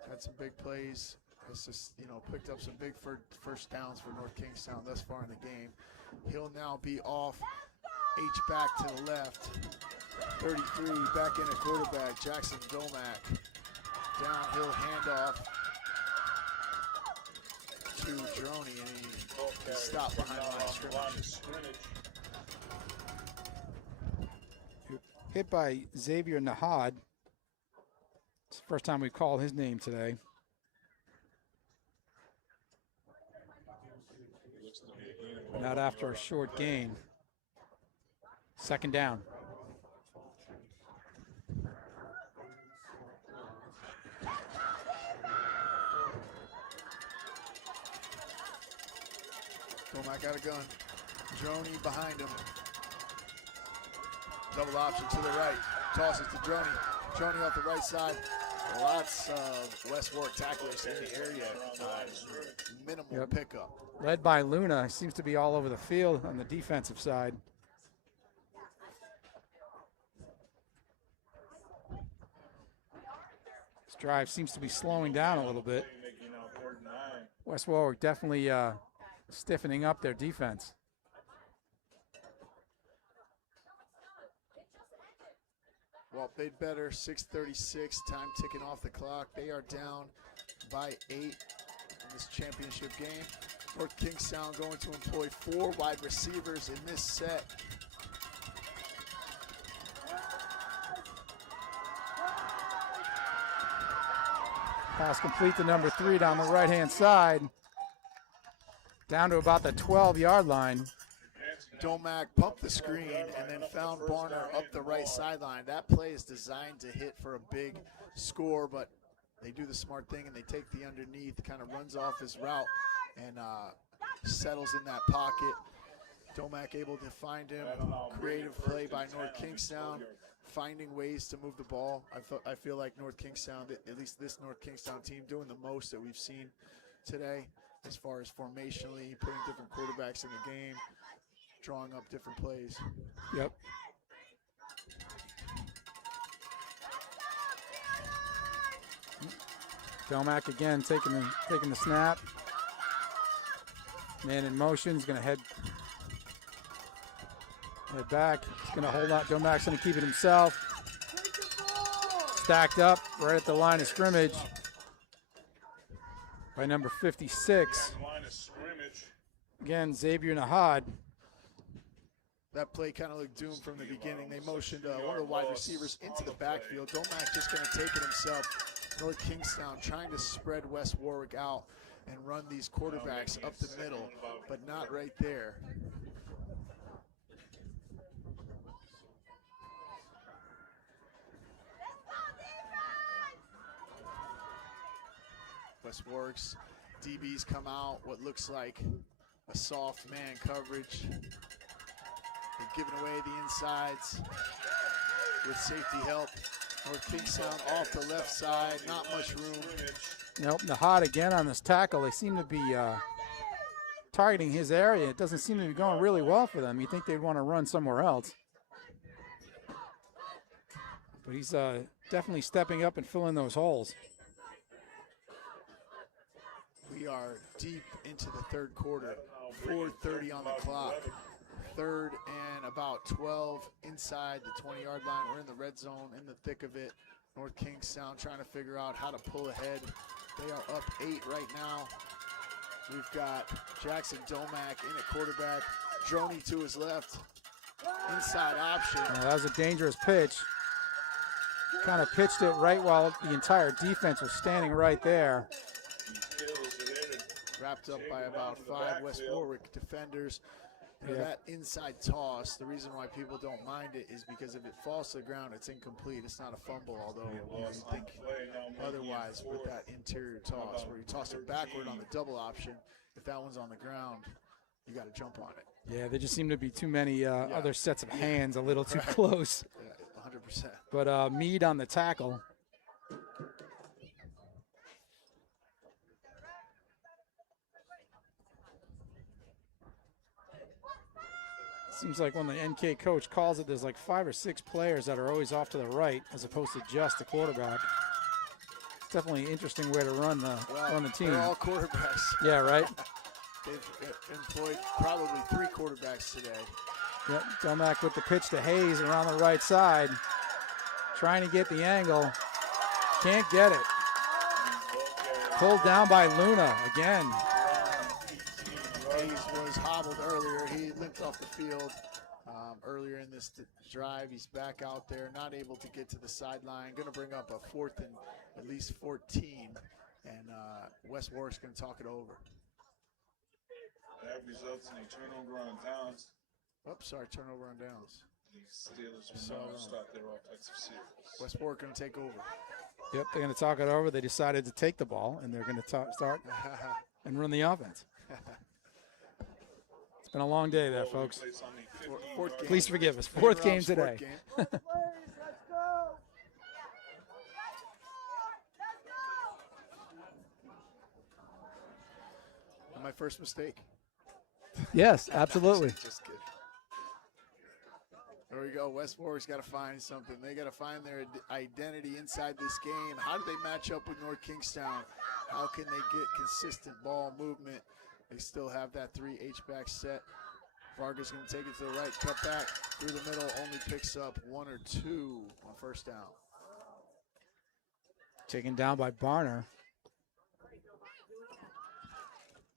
Had some big plays. Has just, picked up some big first downs for North Kingstown thus far in the game. He'll now be off H-back to the left. 33 back in at quarterback, Jackson Domack. Downhill handoff to Droney, and he stopped behind the line of scrimmage. Hit by Xavier Nahad. It's the first time we called his name today. Not after a short gain. 2nd down. Domack got a gun. Droney behind him. Double option to the right. Tosses to Droney. Droney off the right side. Lots of West Warwick tacklers in the area. Minimal pickup. Led by Luna. Seems to be all over the field on the defensive side. This drive seems to be slowing down a little bit. West Warwick definitely stiffening up their defense. Well, they'd better. 6:36, time ticking off the clock. They are down by 8 in this championship game. North Kingstown going to employ 4 wide receivers in this set. Pass complete to number 3 down the right-hand side. Down to about the 12-yard line. Domack pumped the screen and then found Barner up the right sideline. That play is designed to hit for a big score, but they do the smart thing and they take the underneath, kind of runs off his route and settles in that pocket. Domack able to find him. Creative play by North Kingstown, finding ways to move the ball. I feel like North Kingstown, at least this North Kingstown team, doing the most that we've seen today as far as formationally, putting different quarterbacks in the game, drawing up different plays. Yep. Domack again taking the snap. Man in motion. He's going to head back. He's going to hold on. Domack's going to keep it himself. Stacked up right at the line of scrimmage by number 56. Again, Xavier Nahad. That play kind of looked doomed from the beginning. They motioned one of the wide receivers into the backfield. Domack just going to take it himself. North Kingstown trying to spread West Warwick out and run these quarterbacks up the middle, but not right there. West Warwick's DBs come out, what looks like a soft man coverage. They're giving away the insides with safety help. North Kingstown off the left side, not much room. Nope, Nahad again on this tackle. They seem to be targeting his area. It doesn't seem to be going really well for them. You think they'd want to run somewhere else. But he's definitely stepping up and filling those holes. We We are deep into the third quarter, 4:30 on the clock. Third and about 12 inside the 20-yard line. We're in the red zone, in the thick of it. North Kingstown trying to figure out how to pull ahead. They are up 8 right now. We've got Jackson Domack in at quarterback. Droney to his left. Inside option. That was a dangerous pitch. Kind of pitched it right while the entire defense was standing right there. Wrapped up by about 5 West Warwick defenders. You know, that inside toss, the reason why people don't mind it is because if it falls to the ground, it's incomplete. It's not a fumble, although you think otherwise with that interior toss, where you toss it backward on the double option. If that one's on the ground, you got to jump on it. Yeah, there just seem to be too many other sets of hands a little too close. Yeah, 100%. But Meade on the tackle. Seems like when the NK coach calls it, there's like 5 or 6 players that are always off to the right as opposed to just the quarterback. It's definitely an interesting way to run the team. They're all quarterbacks. Yeah, right? They've employed probably 3 quarterbacks today. Yep, Domack with the pitch to Hayes around the right side. Trying to get the angle. Can't get it. Pulled down by Luna again. Hayes was hobbled earlier. He limped off the field earlier in this drive. He's back out there, not able to get to the sideline. Going to bring up a 4th and at least 14. And West Warwick's going to talk it over. That results in a turnover on downs. Oops, sorry, turnover on downs. The Steelers will now start their offensive series. West Warwick going to take over. Yep, they're going to talk it over. They decided to take the ball, and they're going to start and run the offense. It's been a long day there, folks. Fourth game. Please forgive us. 4th game today. My first mistake. Yes, absolutely. Just kidding. There we go. West Warwick's got to find something. They got to find their identity inside this game. How do they match up with North Kingstown? How can they get consistent ball movement? They still have that 3 H-back set. Vargas going to take it to the right, cut back through the middle, only picks up 1 or 2 on first down. Taken down by Barner.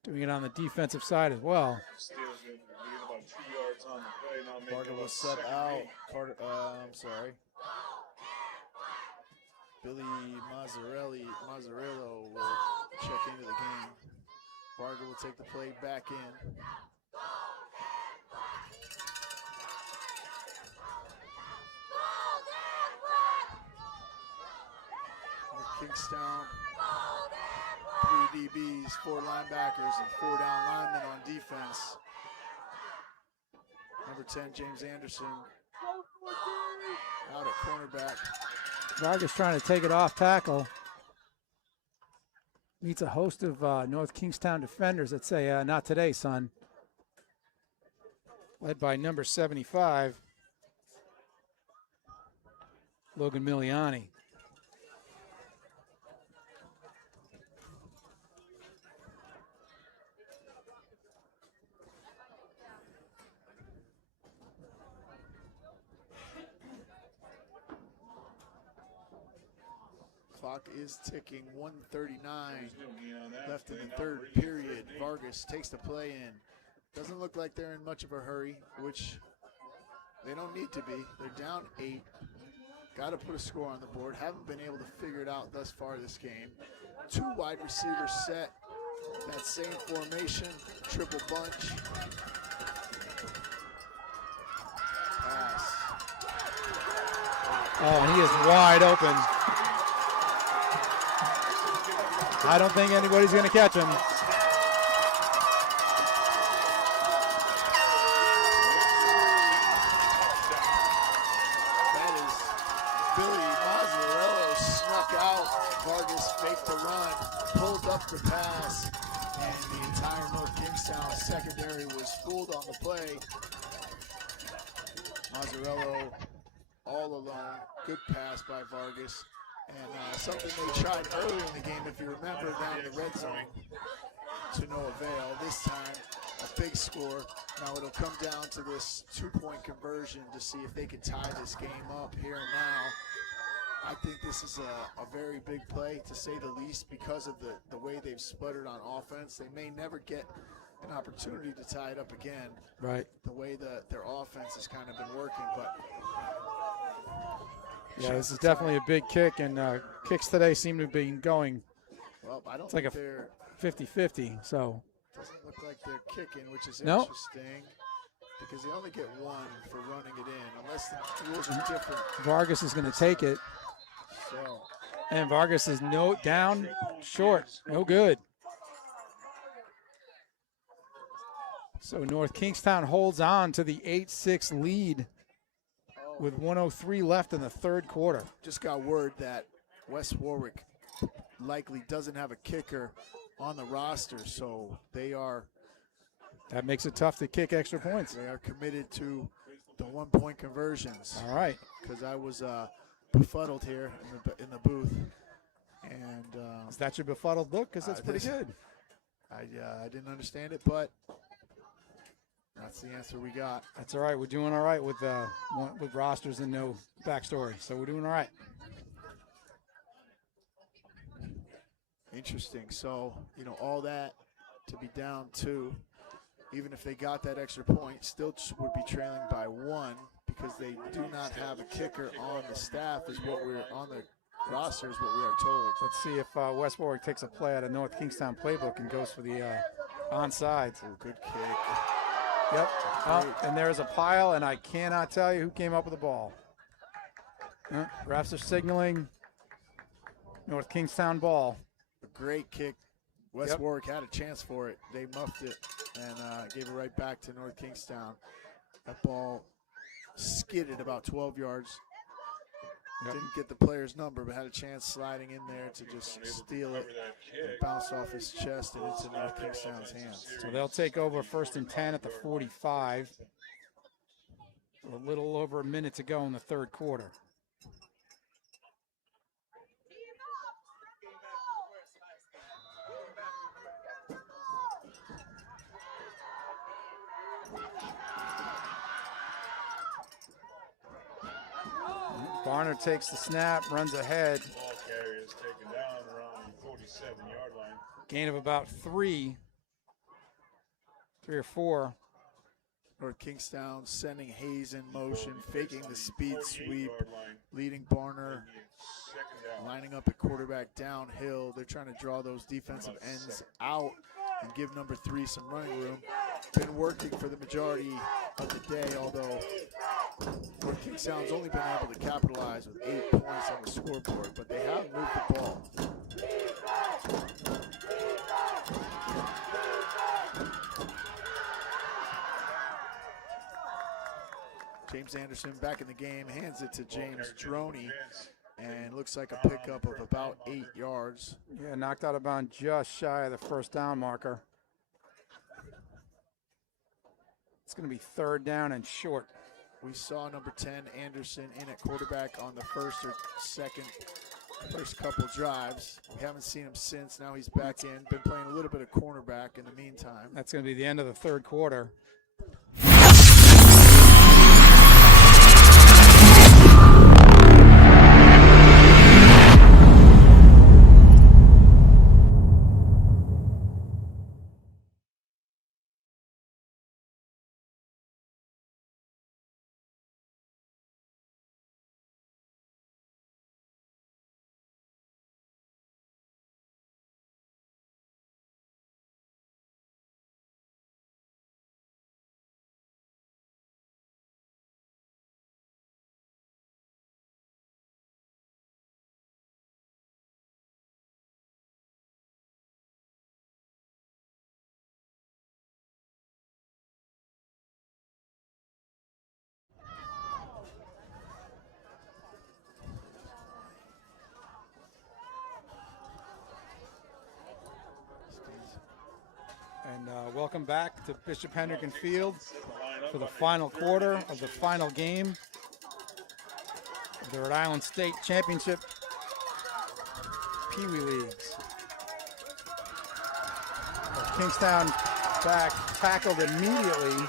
Doing it on the defensive side as well. Carter was sub out. I'm sorry. Billy Mazzarillo will check into the game. Varga will take the play back in. Kingstown, 3 DBs, 4 linebackers, and 4 down linemen on defense. Number 10, James Anderson, out at cornerback. Vargas trying to take it off tackle. Meets a host of North Kingstown defenders that say, not today, son. Led by number 75, Logan Miliani. Clock is ticking, 1:39 left in the third period. Vargas takes the play in. Doesn't look like they're in much of a hurry, which they don't need to be. They're down 8. Got to put a score on the board. Haven't been able to figure it out thus far this game. 2 wide receivers set. That same formation, triple bunch. Pass. Oh, and he is wide open. I don't think anybody's going to catch him. That is Billy Mazzarello snuck out. Vargas faked the run, pulled up the pass, and the entire North Kingstown secondary was fooled on the play. Mazzarello all alone. Good pass by Vargas. And something they tried earlier in the game, if you remember, down in the red zone. to no avail. This time, a big score. Now it'll come down to this 2-point conversion to see if they can tie this game up here and now. I think this is a very big play, to say the least, because of the way they've sputtered on offense. They may never get an opportunity to tie it up again. Right. The way their offense has kind of been working, but yeah, this is definitely a big kick, and kicks today seem to be going. Well, I don't it's like think a they're 50-50. So doesn't look like they're kicking, which is No. interesting because they only get one for running it in, unless the rules are different. Vargas is going to take it, So and Vargas is down short, no good. So North Kingstown holds on to the 8-6 lead with 1:03 left in the third quarter. just got word that West Warwick likely doesn't have a kicker on the roster, so That makes it tough to kick extra points. they are committed to the 1-point conversions. All right. Because I was befuddled here in the booth, and Is that your befuddled look? Because that's pretty good. I didn't understand it, but that's the answer we got. That's all right. We're doing all right with rosters and no backstory, so we're doing all right. Interesting. So, all that to be down 2, even if they got that extra point, still would be trailing by 1 because they do not have a kicker on the staff, is what we're on the roster, is what we are told. Let's see if West Warwick takes a play out of North Kingstown playbook and goes for the onside. Ooh, good kick. Yep. Oh, and there's a pile, and I cannot tell you who came up with the ball. Refs are signaling North Kingstown ball. A great kick. West Warwick had a chance for it. They muffed it and gave it right back to North Kingstown. That ball skidded about 12 yards. Didn't get the player's number, but had a chance sliding in there to just steal it and bounce off his chest and into North Kingstown's hands. So they'll take over 1st and 10 at the 45. A little over a minute to go in the third quarter. Barner takes the snap, runs ahead. Ball carrier is taken down around the 47-yard line. Gain of about 3 or 4. North Kingstown sending Hayes in motion, faking the speed sweep, leading Barner, lining up at quarterback downhill. They're trying to draw those defensive ends out and give number 3 some running room. Been working for the majority of the day, although North Kingstown's only been able to capitalize with 8 points on the scoreboard, but they have moved the ball. James Anderson back in the game, hands it to James Droney, and looks like a pickup of about 8 yards. Yeah, knocked out of bounds just shy of the first down marker. It's going to be 3rd down and short. We saw number 10, Anderson, in at quarterback on the first couple drives. We haven't seen him since. Now he's back in. Been playing a little bit of cornerback in the meantime. That's going to be the end of the third quarter. And welcome back to Bishop Hendricken Field for the final quarter of the final game of the Rhode Island State Championship Pee Wee Leagues. Kingstown back, tackled immediately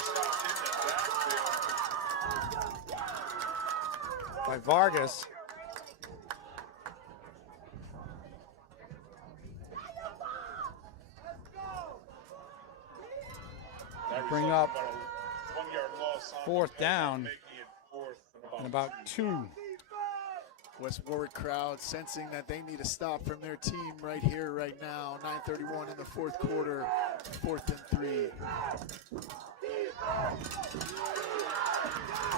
by Vargas. Bring up 4th down and about 2. West Warwick crowd sensing that they need a stop from their team right here, right now. 9:31 in the 4th quarter, 4th and 3.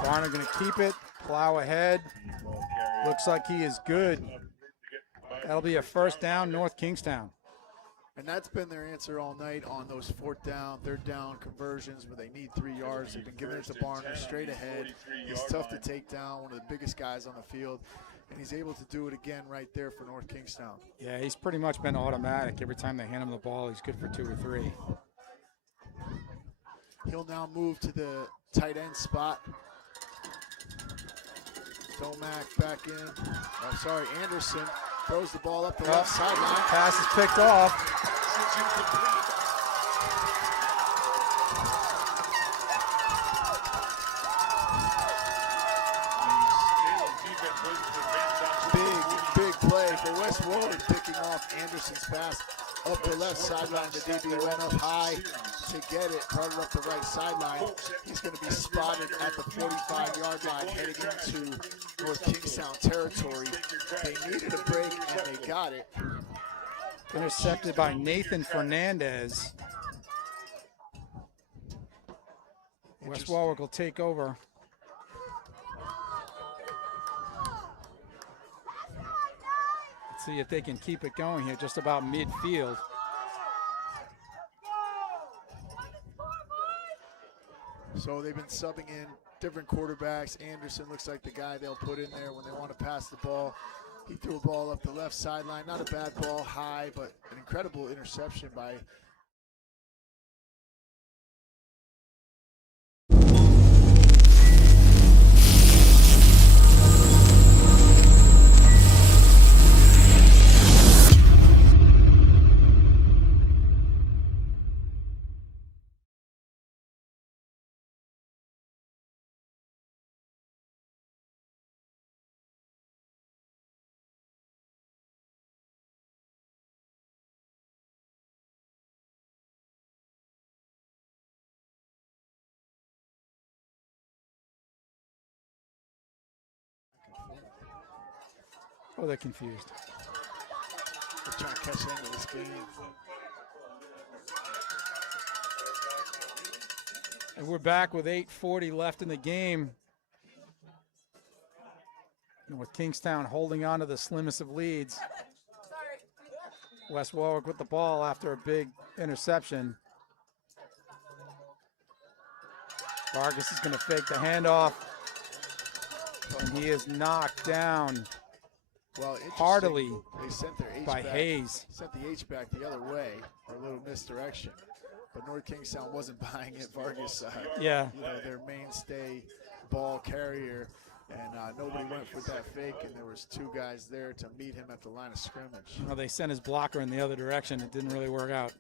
Varner going to keep it, plow ahead. Looks like he is good. That'll be a 1st down, North Kingstown. And that's been their answer all night on those 4th down, 3rd down conversions where they need 3 yards. They've been giving it to Barner straight ahead. He's tough to take down, one of the biggest guys on the field. And he's able to do it again right there for North Kingstown. Yeah, he's pretty much been automatic. Every time they hand him the ball, he's good for 2 or 3. He'll now move to the tight end spot. Domack back in. Oh, sorry, Anderson throws the ball up the left sideline. Pass is picked off. Big play for West Warwick, picking off Anderson's pass up the left sideline. The DB went up high to get it, brought it up the right sideline. He's going to be spotted at the 45-yard line heading into North Kingstown territory. They needed a break, and they got it. Intercepted by Nathan Fernandez. West Warwick will take over. Let's see if they can keep it going here, just about midfield. So they've been subbing in different quarterbacks. Anderson looks like the guy they'll put in there when they want to pass the ball. He threw a ball up the left sideline. Not a bad ball, high, but an incredible interception by Oh, they're confused. They're trying to catch into this game. And we're back with 8:40 left in the game. And with Kingstown holding on to the slimmest of leads. West Warwick with the ball after a big interception. Vargas is going to fake the handoff. And he is knocked down. Well, heartily they sent their H by back, Hayes. Sent the H back the other way for a little misdirection. But North Kingstown wasn't buying it. Vargas, yeah, you know, their mainstay ball carrier, and nobody went for that fake, and there was 2 guys there to meet him at the line of scrimmage. Well, they sent his blocker in the other direction. It didn't really work out.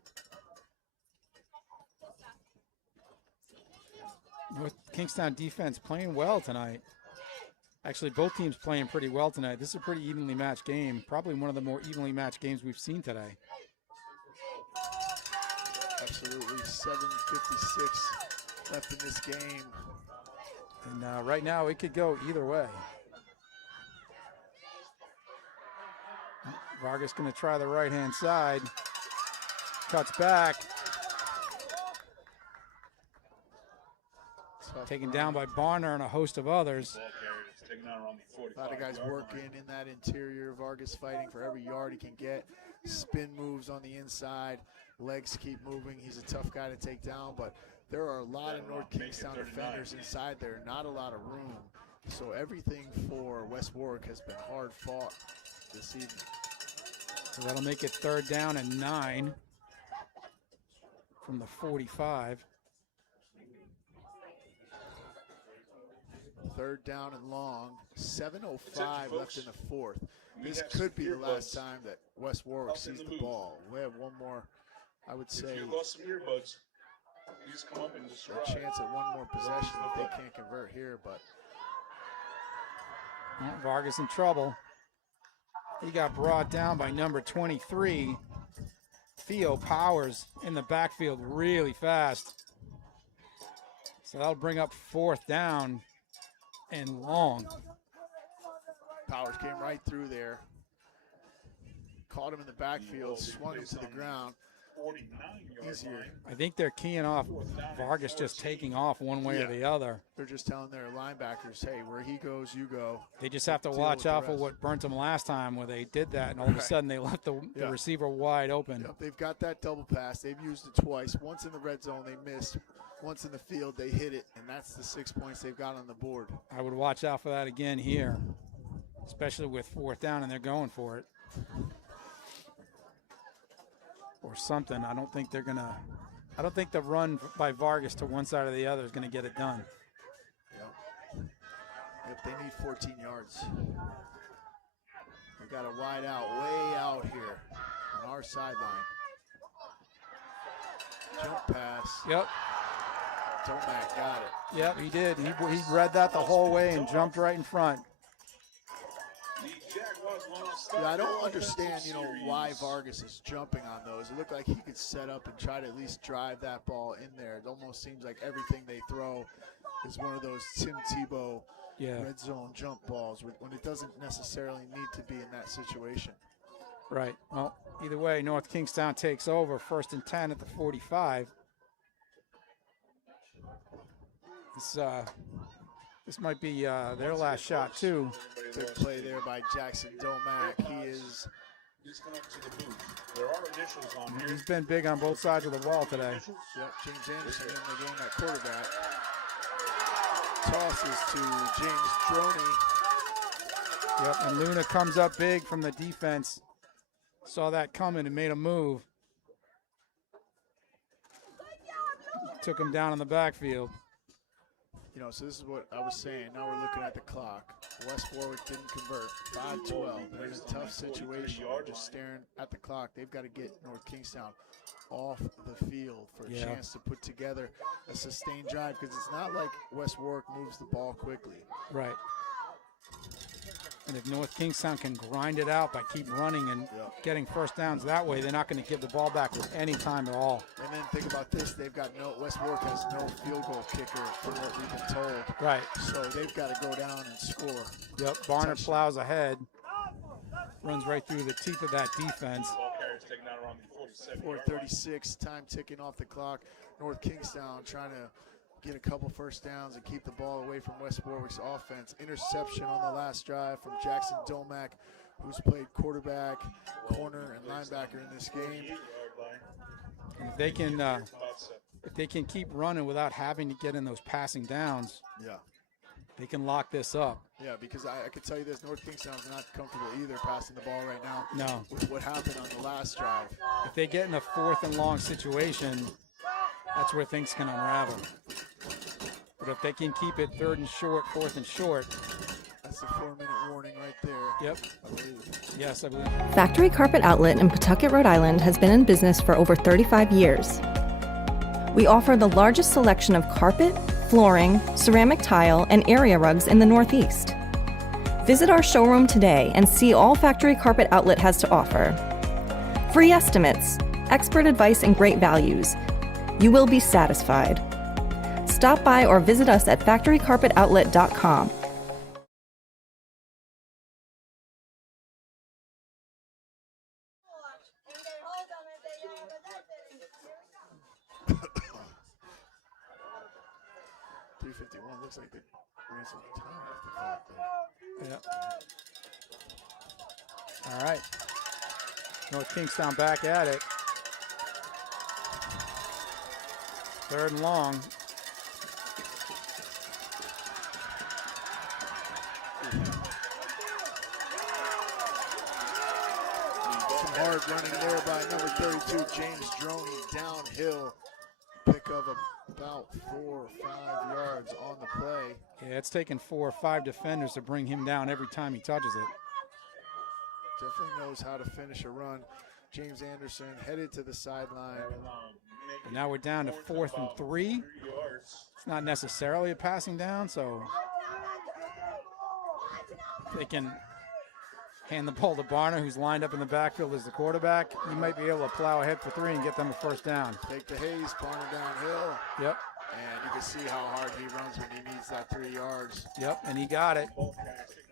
North Kingstown defense playing well tonight. Actually, both teams playing pretty well tonight. This is a pretty evenly matched game. Probably one of the more evenly matched games we've seen today. Absolutely. 7:56 left in this game. And right now, it could go either way. Vargas going to try the right-hand side. Cuts back. Taken down by Barner and a host of others. A lot of guys working in that interior. Vargas fighting for every yard he can get. Spin moves on the inside. Legs keep moving. He's a tough guy to take down, but there are a lot of North Kingstown defenders inside there. Not a lot of room. So everything for West Warwick has been hard fought this evening. So that'll make it 3rd down and 9 from the 45. 3rd down and long. 7:05 left in the 4th. This could be the last time that West Warwick sees the ball. We have one more I would If say you lost some earbuds, you just come up and describe. a chance at one more possession if they can't convert here, but Well, Vargas in trouble. He got brought down by number 23, Theo Powers, in the backfield really fast. So that'll bring up 4th down and long. Powers came right through there. Caught him in the backfield, swung him to the ground. 49-yard Easier. line. I think they're keying off Vargas just taking off one way or the other. They're just telling their linebackers, hey, where he goes, you go. They just have to Deal watch with the out for rest. what burnt them last time where they did that, and all of a sudden they left the receiver wide open. Yep, they've got that double pass. They've used it twice. Once in the red zone, they missed. Once in the field, they hit it, and that's the 6 points they've got on the board. I would watch out for that again here, especially with 4th down and they're going for it. Or something. I don't think the run by Vargas to one side or the other is going to get it done. Yep, they need 14 yards. They got a wide out, way out here on our sideline. Jump pass. Yep. Tomac got it. Yep, he did. He read that the whole way and jumped right in front. Yeah, I don't understand, why Vargas is jumping on those. It looked like he could set up and try to at least drive that ball in there. It almost seems like everything they throw is one of those Tim Tebow red zone jump balls when it doesn't necessarily need to be in that situation. Right. Well, either way, North Kingstown takes over. 1st and 10 at the 45. This might be their last shot, too. Big play there by Jackson Domack. He is. Just come up to the booth. There are initials on here. He's been big on both sides of the ball today. Yep, James Anderson in the game at quarterback. Tosses to James Droney. Yep, and Luna comes up big from the defense. Saw that coming and made a move. Took him down in the backfield. So this is what I was saying. Now we're looking at the clock. West Warwick didn't convert. 5-12. They're in a tough situation. They're just staring at the clock. They've got to get North Kingstown off the field for a chance to put together a sustained drive, because it's not like West Warwick moves the ball quickly. Right. And if North Kingstown can grind it out by keep running and getting 1st downs that way, they're not going to give the ball back with any time at all. And then think about this. They've got West Warwick has no field goal kicker from what we've been told. Right. So they've got to go down and score. Yep, Barnard plows ahead. Runs right through the teeth of that defense. 4:36, time ticking off the clock. North Kingstown trying to get a couple 1st downs and keep the ball away from West Warwick's offense. Interception on the last drive from Jackson Domack, who's played quarterback, corner, and linebacker in this game. And if they can keep running without having to get in those passing downs, they can lock this up. Yeah, because I can tell you this, North Kingstown's not comfortable either passing the ball right now. No. With what happened on the last drive. If they get in a 4th and long situation, that's where things can unravel. But if they can keep it 3rd and short, 4th and short. That's a 4-minute warning right there. Yep. I believe. Yes, I believe. Factory Carpet Outlet in Pawtucket, Rhode Island has been in business for over 35 years. We offer the largest selection of carpet, flooring, ceramic tile, and area rugs in the Northeast. Visit our showroom today and see all Factory Carpet Outlet has to offer. Free estimates, expert advice, and great values. You will be satisfied. Stop by or visit us at factorycarpetoutlet.com. Looks like they ran some time off the clock. Yeah. All right. North Kingstown back at it. 3rd and long. Some hard running there by number 32, James Droney, downhill. Pick of about 4 or 5 yards on the play. Yeah, it's taken 4 or 5 defenders to bring him down every time he touches it. Definitely knows how to finish a run. James Anderson headed to the sideline. And now we're down to 4th and 3. It's not necessarily a passing down, so they can hand the ball to Barner, who's lined up in the backfield as the quarterback. He might be able to plow ahead for 3 and get them a first down. Take the Hayes, Barner downhill. Yep. And you can see how hard he runs when he needs that 3 yards. Yep, and he got it.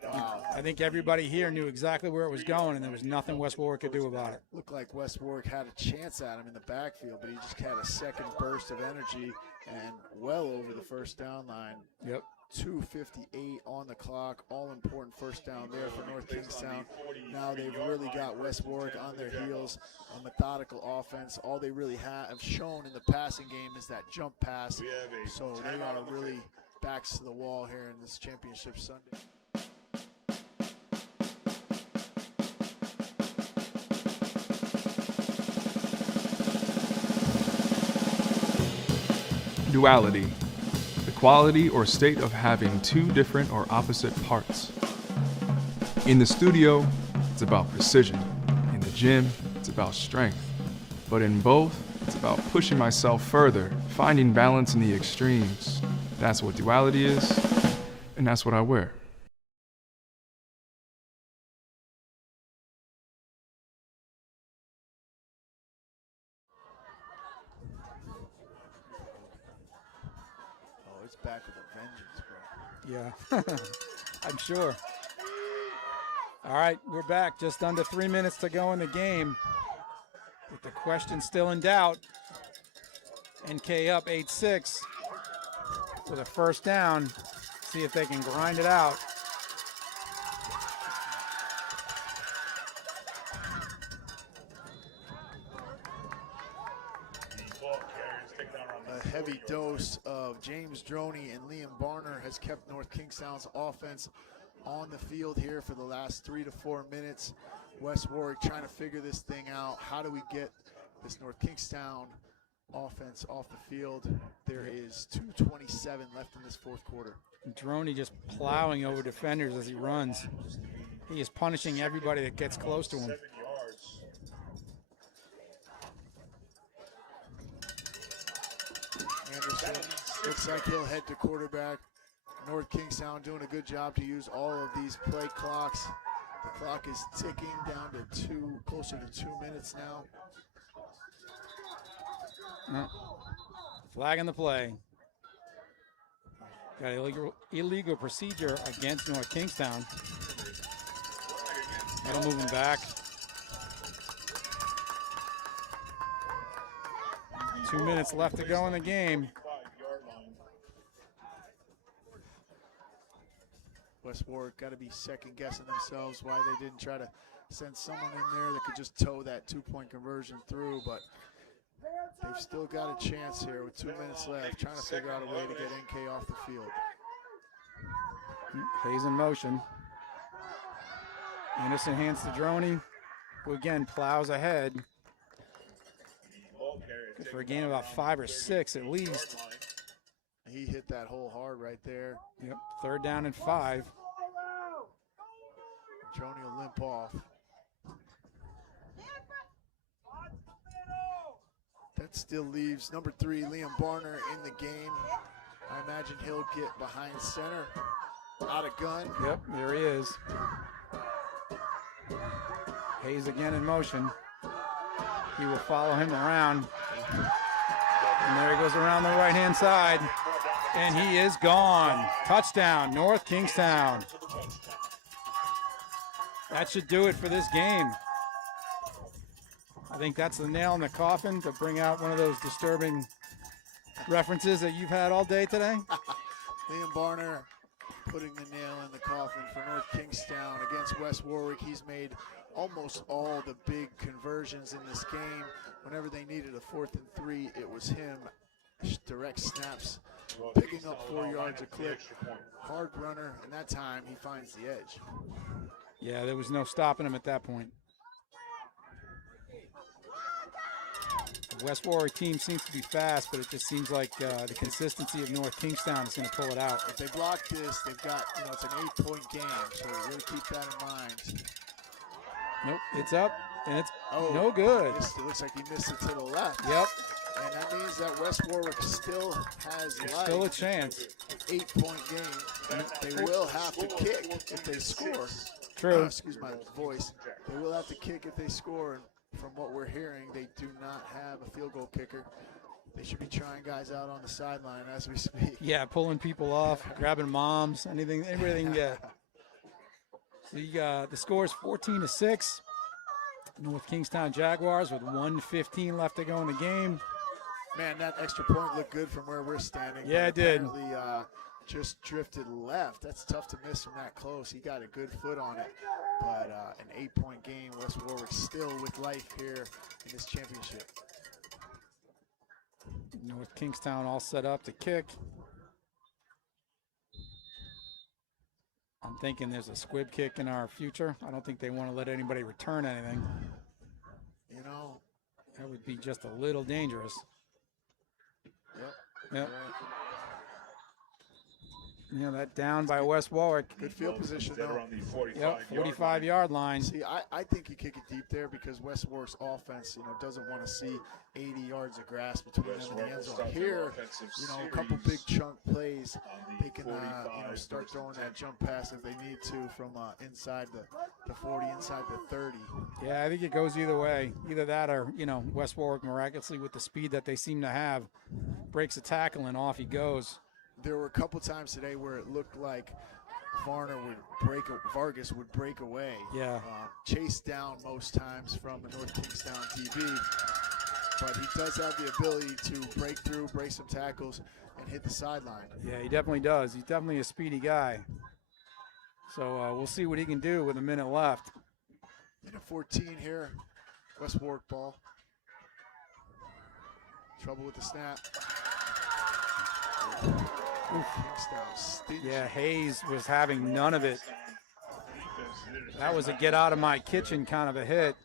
Wow. I think everybody here knew exactly where it was going, and there was nothing West Warwick could do about it. Looked like West Warwick had a chance at him in the backfield, but he just had a second burst of energy and well over the first down line. Yep. 2:58 on the clock, all important first down there for North Kingstown. Now they've really got West Warwick on their heels, a methodical offense. All they really have shown in the passing game is that jump pass. So they are really backs to the wall here in this championship Sunday. Duality. The quality or state of having two different or opposite parts. In the studio, it's about precision. In the gym, it's about strength. But in both, it's about pushing myself further, finding balance in the extremes. That's what duality is, and that's what I wear. Oh, it's back with a vengeance, bro. Yeah, I'm sure. All right, we're back. Just under 3 minutes to go in the game. With the question still in doubt. NK up 8-6 with a first down. See if they can grind it out. A heavy dose of James Droney and Liam Barner has kept North Kingstown's offense on the field here for the last 3 to 4 minutes. West Warwick trying to figure this thing out. How do we get this North Kingstown offense off the field? There is 2:27 left in this fourth quarter. Droney just plowing over defenders as he runs. He is punishing everybody that gets close to him. Anderson looks like he'll head to quarterback. North Kingstown doing a good job to use all of these play clocks. The clock is ticking down to closer to 2 minutes now. Flag in the play. Got illegal procedure against North Kingstown. That'll move him back. 2 minutes left to go in the game. West Warwick got to be second guessing themselves why they didn't try to send someone in there that could just tow that 2-point conversion through, but they've still got a chance here with 2 minutes left, trying to figure out a way to get NK off the field. Hayes in motion. Anderson hands to Droney, who again plows ahead. Good for a gain of about 5 or 6 at least. He hit that hole hard right there. Yep, 3rd down and 5. Droney will limp off. That still leaves number 3, Liam Barner, in the game. I imagine he'll get behind center. Out of gun. Yep, there he is. Hayes again in motion. He will follow him around. And there he goes around the right-hand side. And he is gone. Touchdown, North Kingstown. That should do it for this game. I think that's the nail in the coffin to bring out one of those disturbing references that you've had all day today. Liam Barner putting the nail in the coffin for North Kingstown against West Warwick. He's made almost all the big conversions in this game. Whenever they needed a 4th and 3, it was him. Direct snaps, picking up 4 yards a clip. Hard runner, and that time he finds the edge. Yeah, there was no stopping him at that point. The West Warwick team seems to be fast, but it just seems like the consistency of North Kingstown is going to pull it out. If they block this, they've got, it's an 8-point game, so really keep that in mind. Nope, it's up, And it's no good. It looks like he missed it to the left. Yep. And that means that West Warwick still has life. Still a chance. 8-point game. They will have to kick if they score. True. Excuse my voice. They will have to kick if they score. And from what we're hearing, they do not have a field goal kicker. They should be trying guys out on the sideline as we speak. Yeah, pulling people off, grabbing moms, anything they can get. The score is 14-6. North Kingstown Jaguars with 1:15 left to go in the game. Man, that extra point looked good from where we're standing. Yeah, it did. Apparently, just drifted left. That's tough to miss from that close. He got a good foot on it. But an 8-point game, West Warwick still with life here in this championship. North Kingstown all set up to kick. I'm thinking there's a squib kick in our future. I don't think they want to let anybody return anything. You know, that would be just a little dangerous. Yep. You know, that down by West Warwick. Good field position, though. Yep, 45-yard line. See, I think you kick it deep there because West Warwick's offense, doesn't want to see 80 yards of grass between them and the end zone. Here, a couple big chunk plays, they can, start throwing that jump pass if they need to from inside the 40, inside the 30. Yeah, I think it goes either way. Either that or, West Warwick miraculously with the speed that they seem to have, breaks a tackle and off he goes. There were a couple times today where it looked like Vargas would break away. Yeah. Chased down most times from the North Kingstown DB, but he does have the ability to break through, break some tackles, and hit the sideline. Yeah, he definitely does. He's definitely a speedy guy. So we'll see what he can do with a minute left. Minute 14 here, West Warwick ball. Trouble with the snap. Yeah, Hayes was having none of it. That was a get out of my kitchen kind of a hit,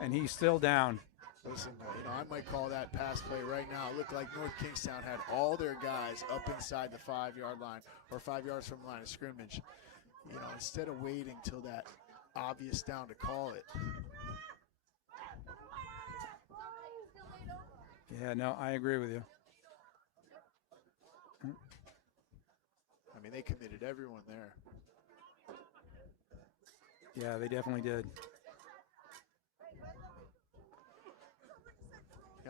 and he's still down. Listen, I might call that pass play right now. It looked like North Kingstown had all their guys up inside the 5-yard line or 5 yards from the line of scrimmage. Instead of waiting till that obvious down to call it. Yeah, no, I agree with you. I mean, they committed everyone there. Yeah, they definitely did.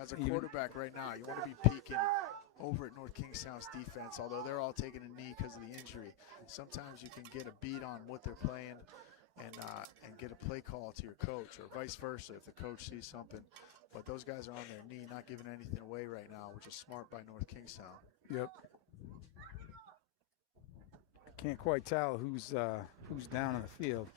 As a quarterback right now, you want to be peeking over at North Kingstown's defense, although they're all taking a knee because of the injury. Sometimes you can get a beat on what they're playing and get a play call to your coach, or vice versa if the coach sees something. But those guys are on their knee, not giving anything away right now, which is smart by North Kingstown. Yep. Can't quite tell who's down on the field.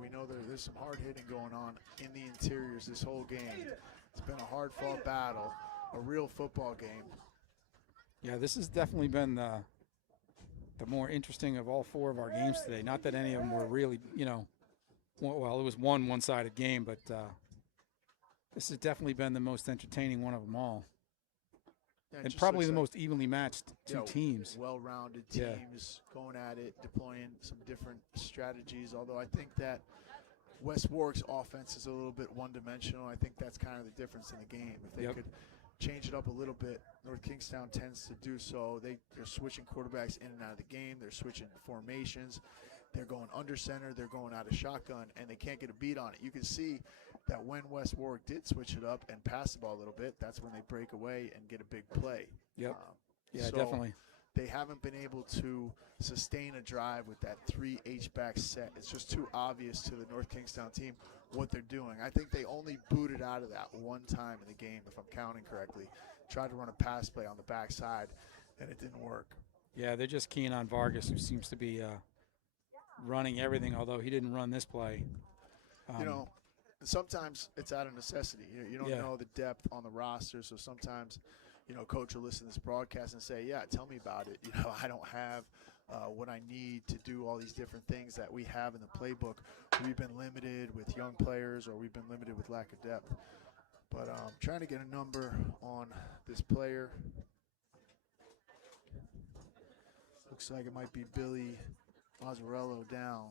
We know there's some hard hitting going on in the interiors this whole game. It's been a hard-fought battle, a real football game. Yeah, this has definitely been the more interesting of all 4 of our games today. Not that any of them were really, well, it was one one-sided game, but this has definitely been the most entertaining one of them all. Yeah, and probably the most evenly matched two Yeah, teams. Well-rounded teams going at it, deploying some different strategies. Although I think that West Warwick's offense is a little bit one-dimensional. I think that's kind of the difference in the game. If they could change it up a little bit, North Kingstown tends to do so. They're switching quarterbacks in and out of the game. They're switching formations. They're going under center. They're going out of shotgun, and they can't get a beat on it. You can see that when West Warwick did switch it up and pass the ball a little bit, that's when they break away and get a big play. Yep. Yeah, so definitely. They haven't been able to sustain a drive with that 3 H-back set. It's just too obvious to the North Kingstown team what they're doing. I think they only booted out of that one time in the game, if I'm counting correctly. Tried to run a pass play on the backside, and it didn't work. Yeah, they're just keen on Vargas, who seems to be running everything, although he didn't run this play. Sometimes it's out of necessity. You don't know the depth on the roster, so sometimes, coach will listen to this broadcast and say, yeah, tell me about it. I don't have what I need to do all these different things that we have in the playbook. We've been limited with young players, or we've been limited with lack of depth. But trying to get a number on this player. Looks like it might be Billy Mazzarello down.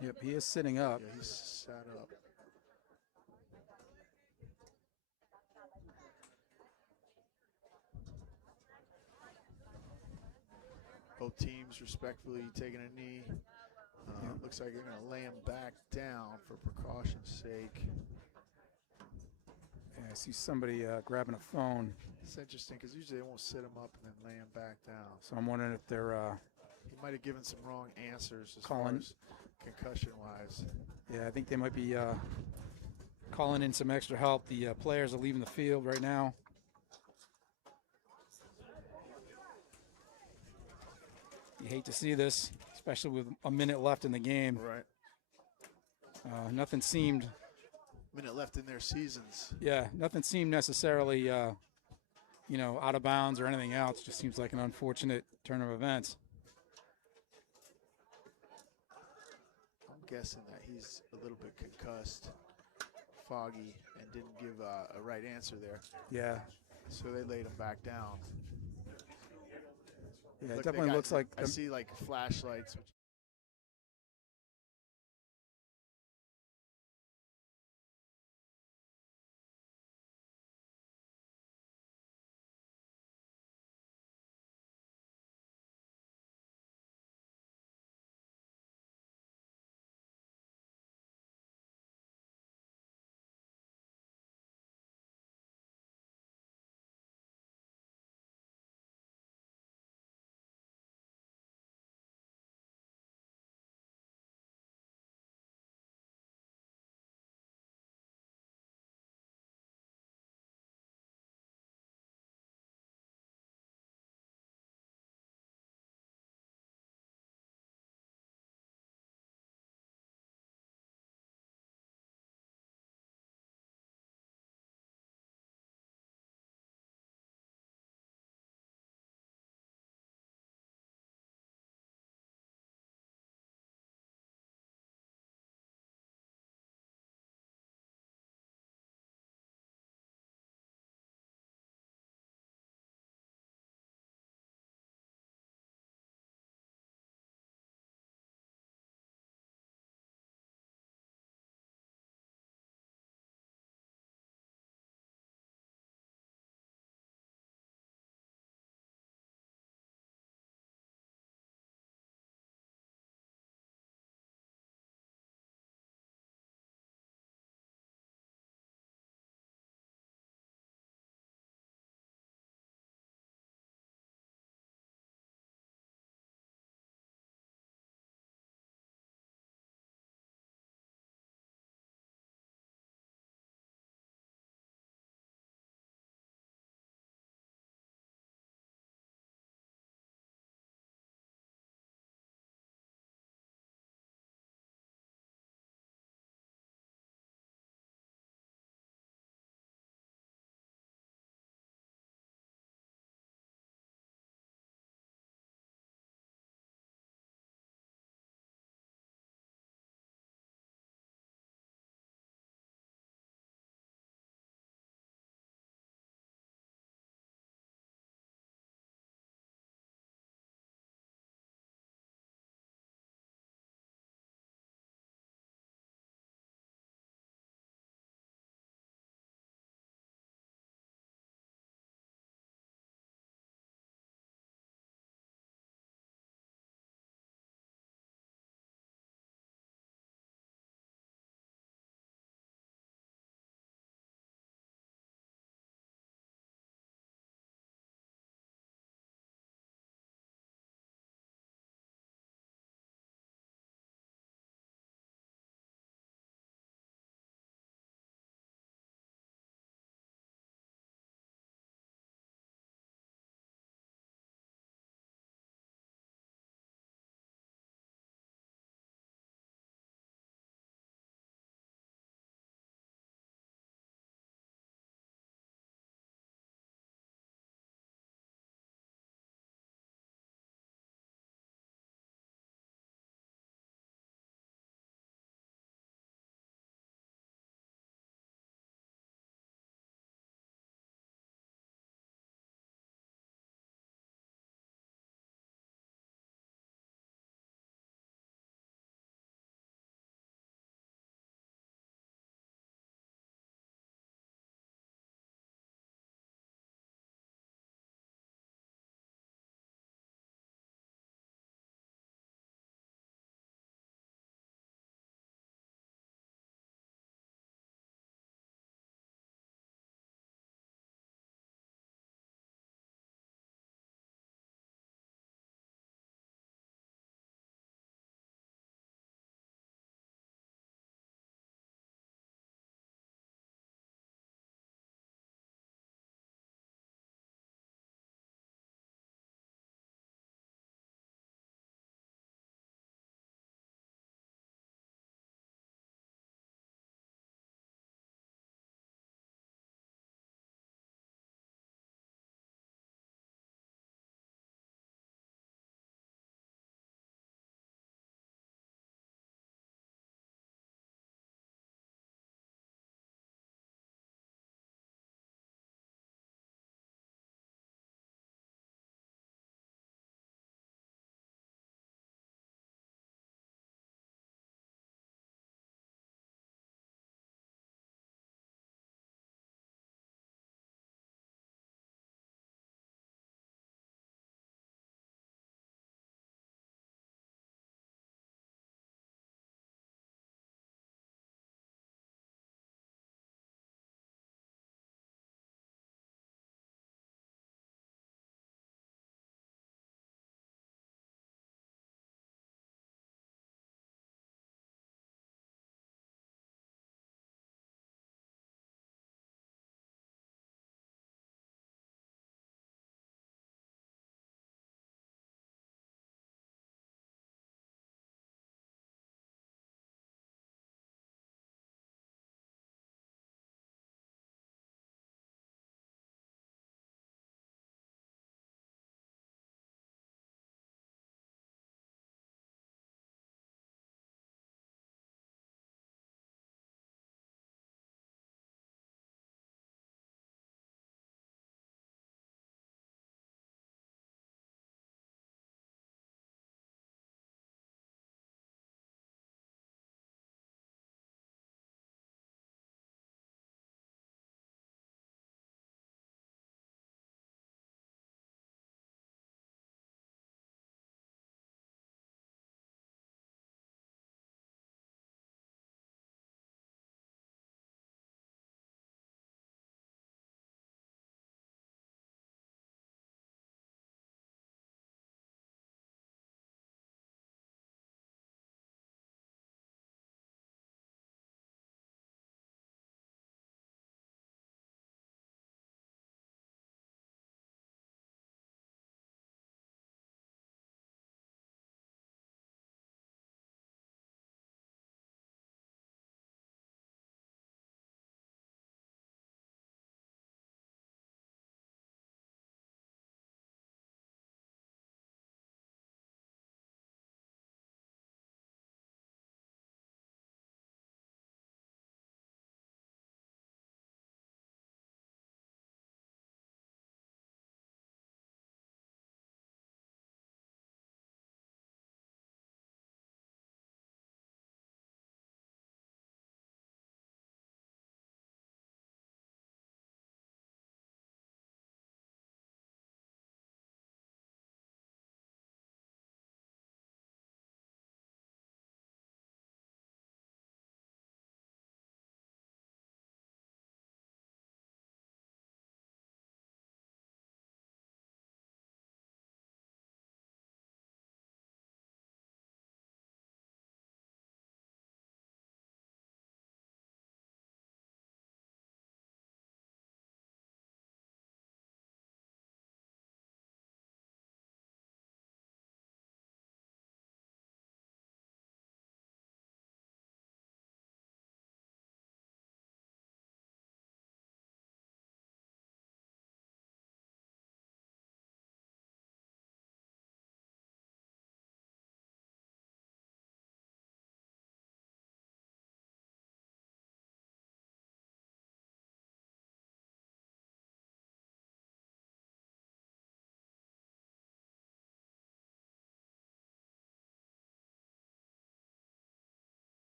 Yep, he is sitting up. Yeah, he's sat up. Both teams respectfully taking a knee. Looks like they're going to lay him back down for precaution's sake. Yeah, I see somebody grabbing a phone. It's interesting because usually they won't sit him up and then lay him back down. So I'm wondering if they're He might have given some wrong answers as Calling. far as concussion-wise. yeah, I think they might be calling in some extra help. The players are leaving the field right now. You hate to see this, especially with a minute left in the game. Right. Nothing seemed, Minute left in their seasons. nothing seemed necessarily, you know, out of bounds or anything else. Just seems like an unfortunate turn of events. I'm guessing that he's a little bit concussed, foggy, and didn't give a right answer there. Yeah, So they laid him back down. yeah, it Look, they definitely got- looks like I see like flashlights, which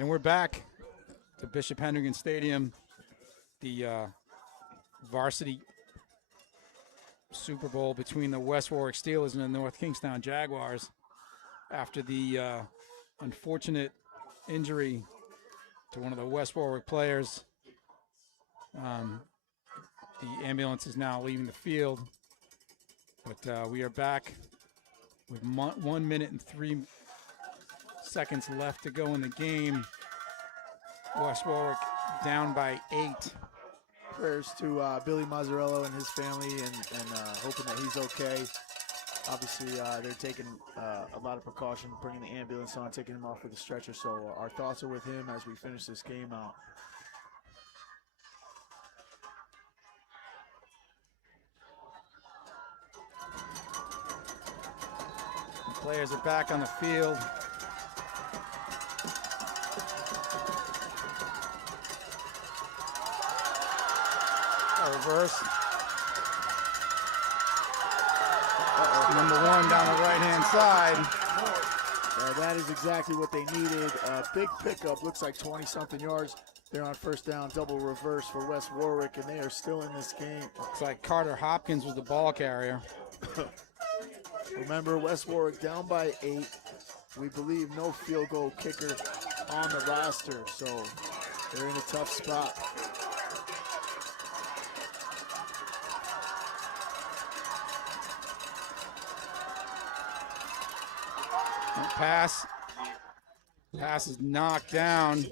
And we're back to Bishop Hendricken Stadium, the varsity Super Bowl between the West Warwick Steelers and the North Kingstown Jaguars. After the unfortunate injury to one of the West Warwick players, the ambulance is now leaving the field. But we are back with 1 minute and 3 seconds left to go in the game. West Warwick down by 8. Prayers to Billy Mazzarello and his family, and hoping that he's okay. Obviously, they're taking a lot of precaution, bringing the ambulance on, taking him off with a stretcher. So our thoughts are with him as we finish this game out. The players are back on the field. Reverse. Number 1 down the right-hand side. That is exactly what they needed. Big pickup, looks like 20-something yards. They're on first down, double reverse for West Warwick, and they are still in this game. Looks like Carter Hopkins was the ball carrier. Remember, West Warwick down by 8. We believe no field goal kicker on the roster, so they're in a tough spot. Pass. Pass is knocked down. A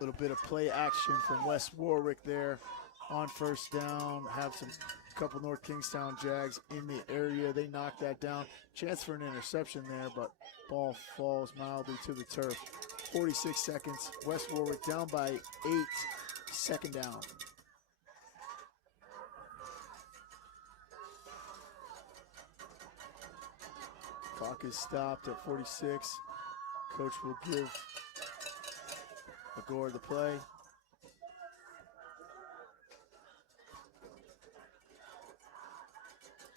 little bit of play action from West Warwick there on first down. Have some couple North Kingstown Jags in the area. They knocked that down. Chance for an interception there, but ball falls mildly to the turf. 46 seconds. West Warwick down by 8. Second down. Clock is stopped at 46. Coach will give Magor the play.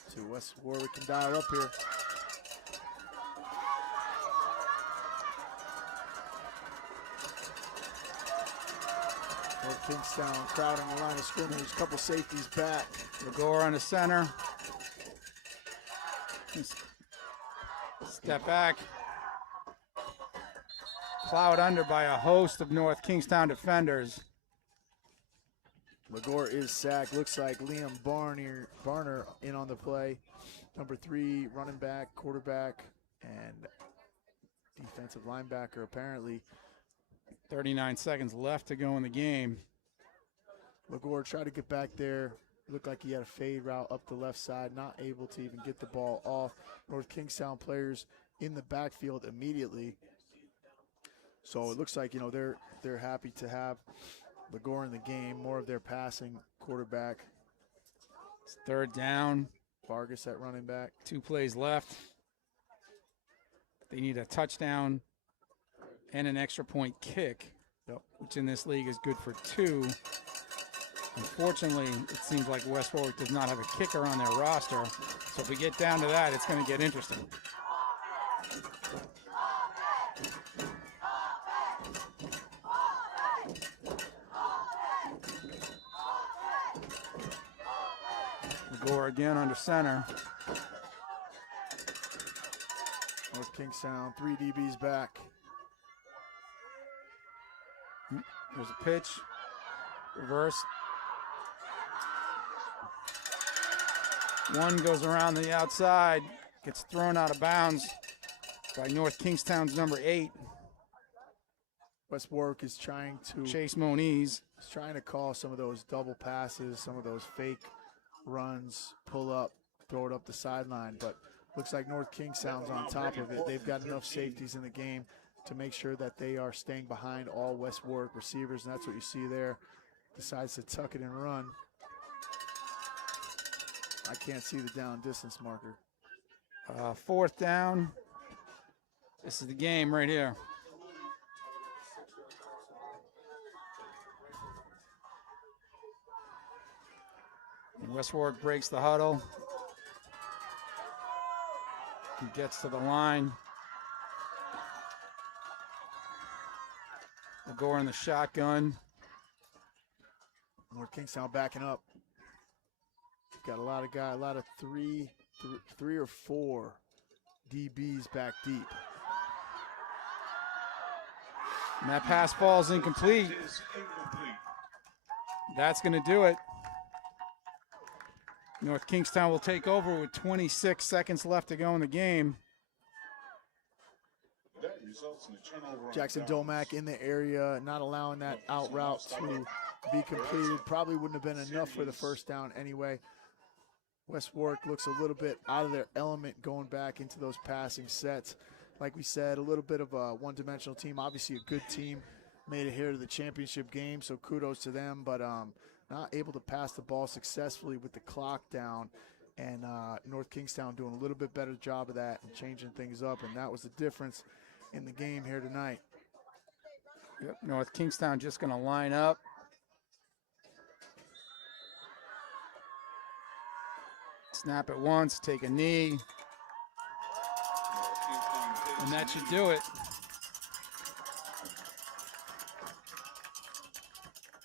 So West Warwick can dial up here. North Kingstown crowding the line of scrimmage. Couple safeties back. Magor on the center. Step back. Plowed under by a host of North Kingstown defenders. Magor is sacked. Looks like Liam Barner in on the play. Number 3, running back, quarterback, and defensive linebacker apparently. 39 seconds left to go in the game. Magor tried to get back there. Looked like he had a fade route up the left side, not able to even get the ball off. North Kingstown players in the backfield immediately. So it looks like, you know, they're happy to have Magor in the game. More of their passing quarterback. It's third down. Vargas at running back. 2 plays left. They need a touchdown and an extra point kick, which in this league is good for 2. Unfortunately, it seems like West Warwick does not have a kicker on their roster. So if we get down to that, it's going to get interesting. Magor again under center. North Kingstown, 3 DBs back. There's a pitch. Reverse. One goes around the outside, gets thrown out of bounds by North Kingstown's number 8. West Warwick is trying to Chase Moniz. He's trying to call some of those double passes, some of those fake runs, pull up, throw it up the sideline, but looks like North Kingstown's on top of it. They've got enough safeties in the game to make sure that they are staying behind all West Warwick receivers, and that's what you see there. Decides to tuck it and run. I can't see the down distance marker. Fourth down. This is the game right here. And West Warwick breaks the huddle. He gets to the line. Gore in the shotgun. North Kingstown backing up. Got a lot of three or four DBs back deep. And that pass falls incomplete. That's going to do it. North Kingstown will take over with 26 seconds left to go in the game. That results in a turnover on Jackson downs. Domack in the area, not allowing that out route to be completed. Probably wouldn't have been enough for the first down anyway. West Warwick looks a little bit out of their element going back into those passing sets. Like we said, a little bit of a one-dimensional team. Obviously a good team, made it here to the championship game, so kudos to them, but not able to pass the ball successfully with the clock down. And North Kingstown doing a little bit better job of that and changing things up, and that was the difference in the game here tonight. Yep, North Kingstown just going to line up. Snap it once, take a knee. And that should do it.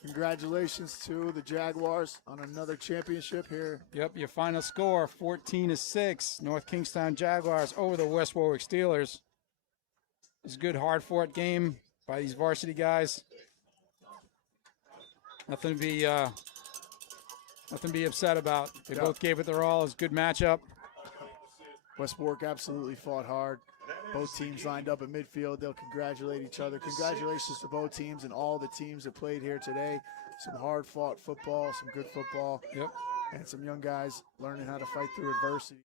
Congratulations to the Jaguars on another championship here. Yep, your final score, 14-6. North Kingstown Jaguars over the West Warwick Steelers. It was a good, hard-fought game by these varsity guys. Nothing to be upset about. They both gave it their all. It was a good matchup. West Warwick absolutely fought hard. Both teams lined up in midfield. They'll congratulate each other. Congratulations to both teams and all the teams that played here today. Some hard-fought football, some good football, yep, and some young guys learning how to fight through adversity.